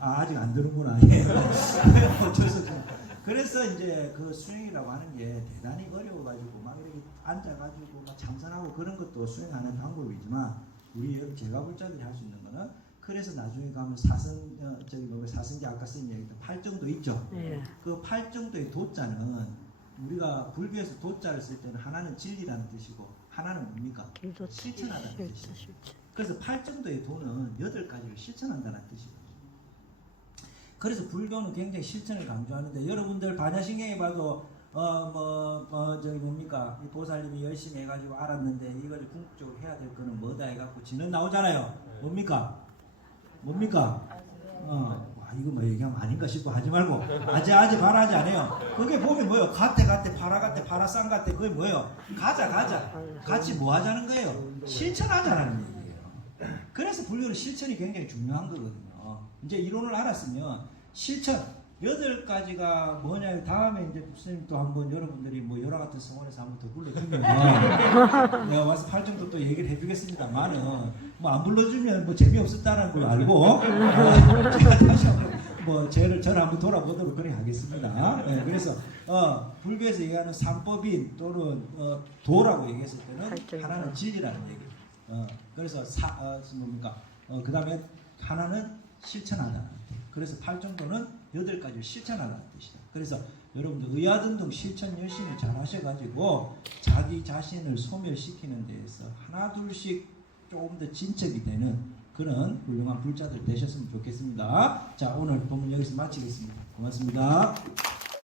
아직 안 드는구나. 어쩔 수 없죠. 그래서 이제 그 수행이라고 하는 게 대단히 어려워가지고 막 이렇게 앉아가지고 막 참선하고 그런 것도 수행하는 방법이지만 우리 제가불자들이 할 수 있는 거는 그래서 나중에 가면 사성제 아까 쓴 얘기도 8정도 있죠. 네. 그 8정도의 도자는 우리가 불교에서 도자를 쓸 때는 하나는 진리라는 뜻이고 하나는 뭡니까? 실천하다는 뜻이에요. 그래서 8정도의 도는 8가지를 실천한다는 뜻이거든요. 그래서 불교는 굉장히 실천을 강조하는데 여러분들 반야신경에 봐도 뭡니까? 이 보살님이 열심히 해가지고 알았는데 이걸 궁극적으로 해야 될 거는 뭐다 해갖고 지는 나오잖아요. 뭡니까? 이거 뭐 얘기하면 아닌가 싶고 하지 말고 아재 바라지 안 해요. 그게 보면 뭐예요? 가태 파라 쌍 가태 그게 뭐예요? 가자 같이 뭐 하자는 거예요? 실천하자는 얘기예요. 그래서 불교는 실천이 굉장히 중요한 거거든요. 이제 이론을 알았으면 실천 8가지가 뭐냐 다음에 이제 부처님 또 한번 여러분들이 뭐 여러 같은 성원에서 한번 더 불러주면 내가 와서 8정도 또 얘기를 해주겠습니다만은 뭐 안 불러주면 뭐 재미없었다는 걸 알고 제가 다시 한번 저를 한번 돌아보도록 그렇게 하겠습니다. 네, 그래서 불교에서 얘기하는 삼법인 또는 도라고 얘기했을 때는 하나는 진리라는 얘기. 그래서 뭡니까? 그 다음에 하나는 실천하다. 그래서 8정도는 8가지를 실천하라는 뜻이다. 그래서 여러분들 의아등등 실천 열심히 잘 하셔가지고 자기 자신을 소멸시키는 데에서 하나 둘씩 조금 더 진척이 되는 그런 훌륭한 불자들 되셨으면 좋겠습니다. 자, 오늘 본문 여기서 마치겠습니다. 고맙습니다.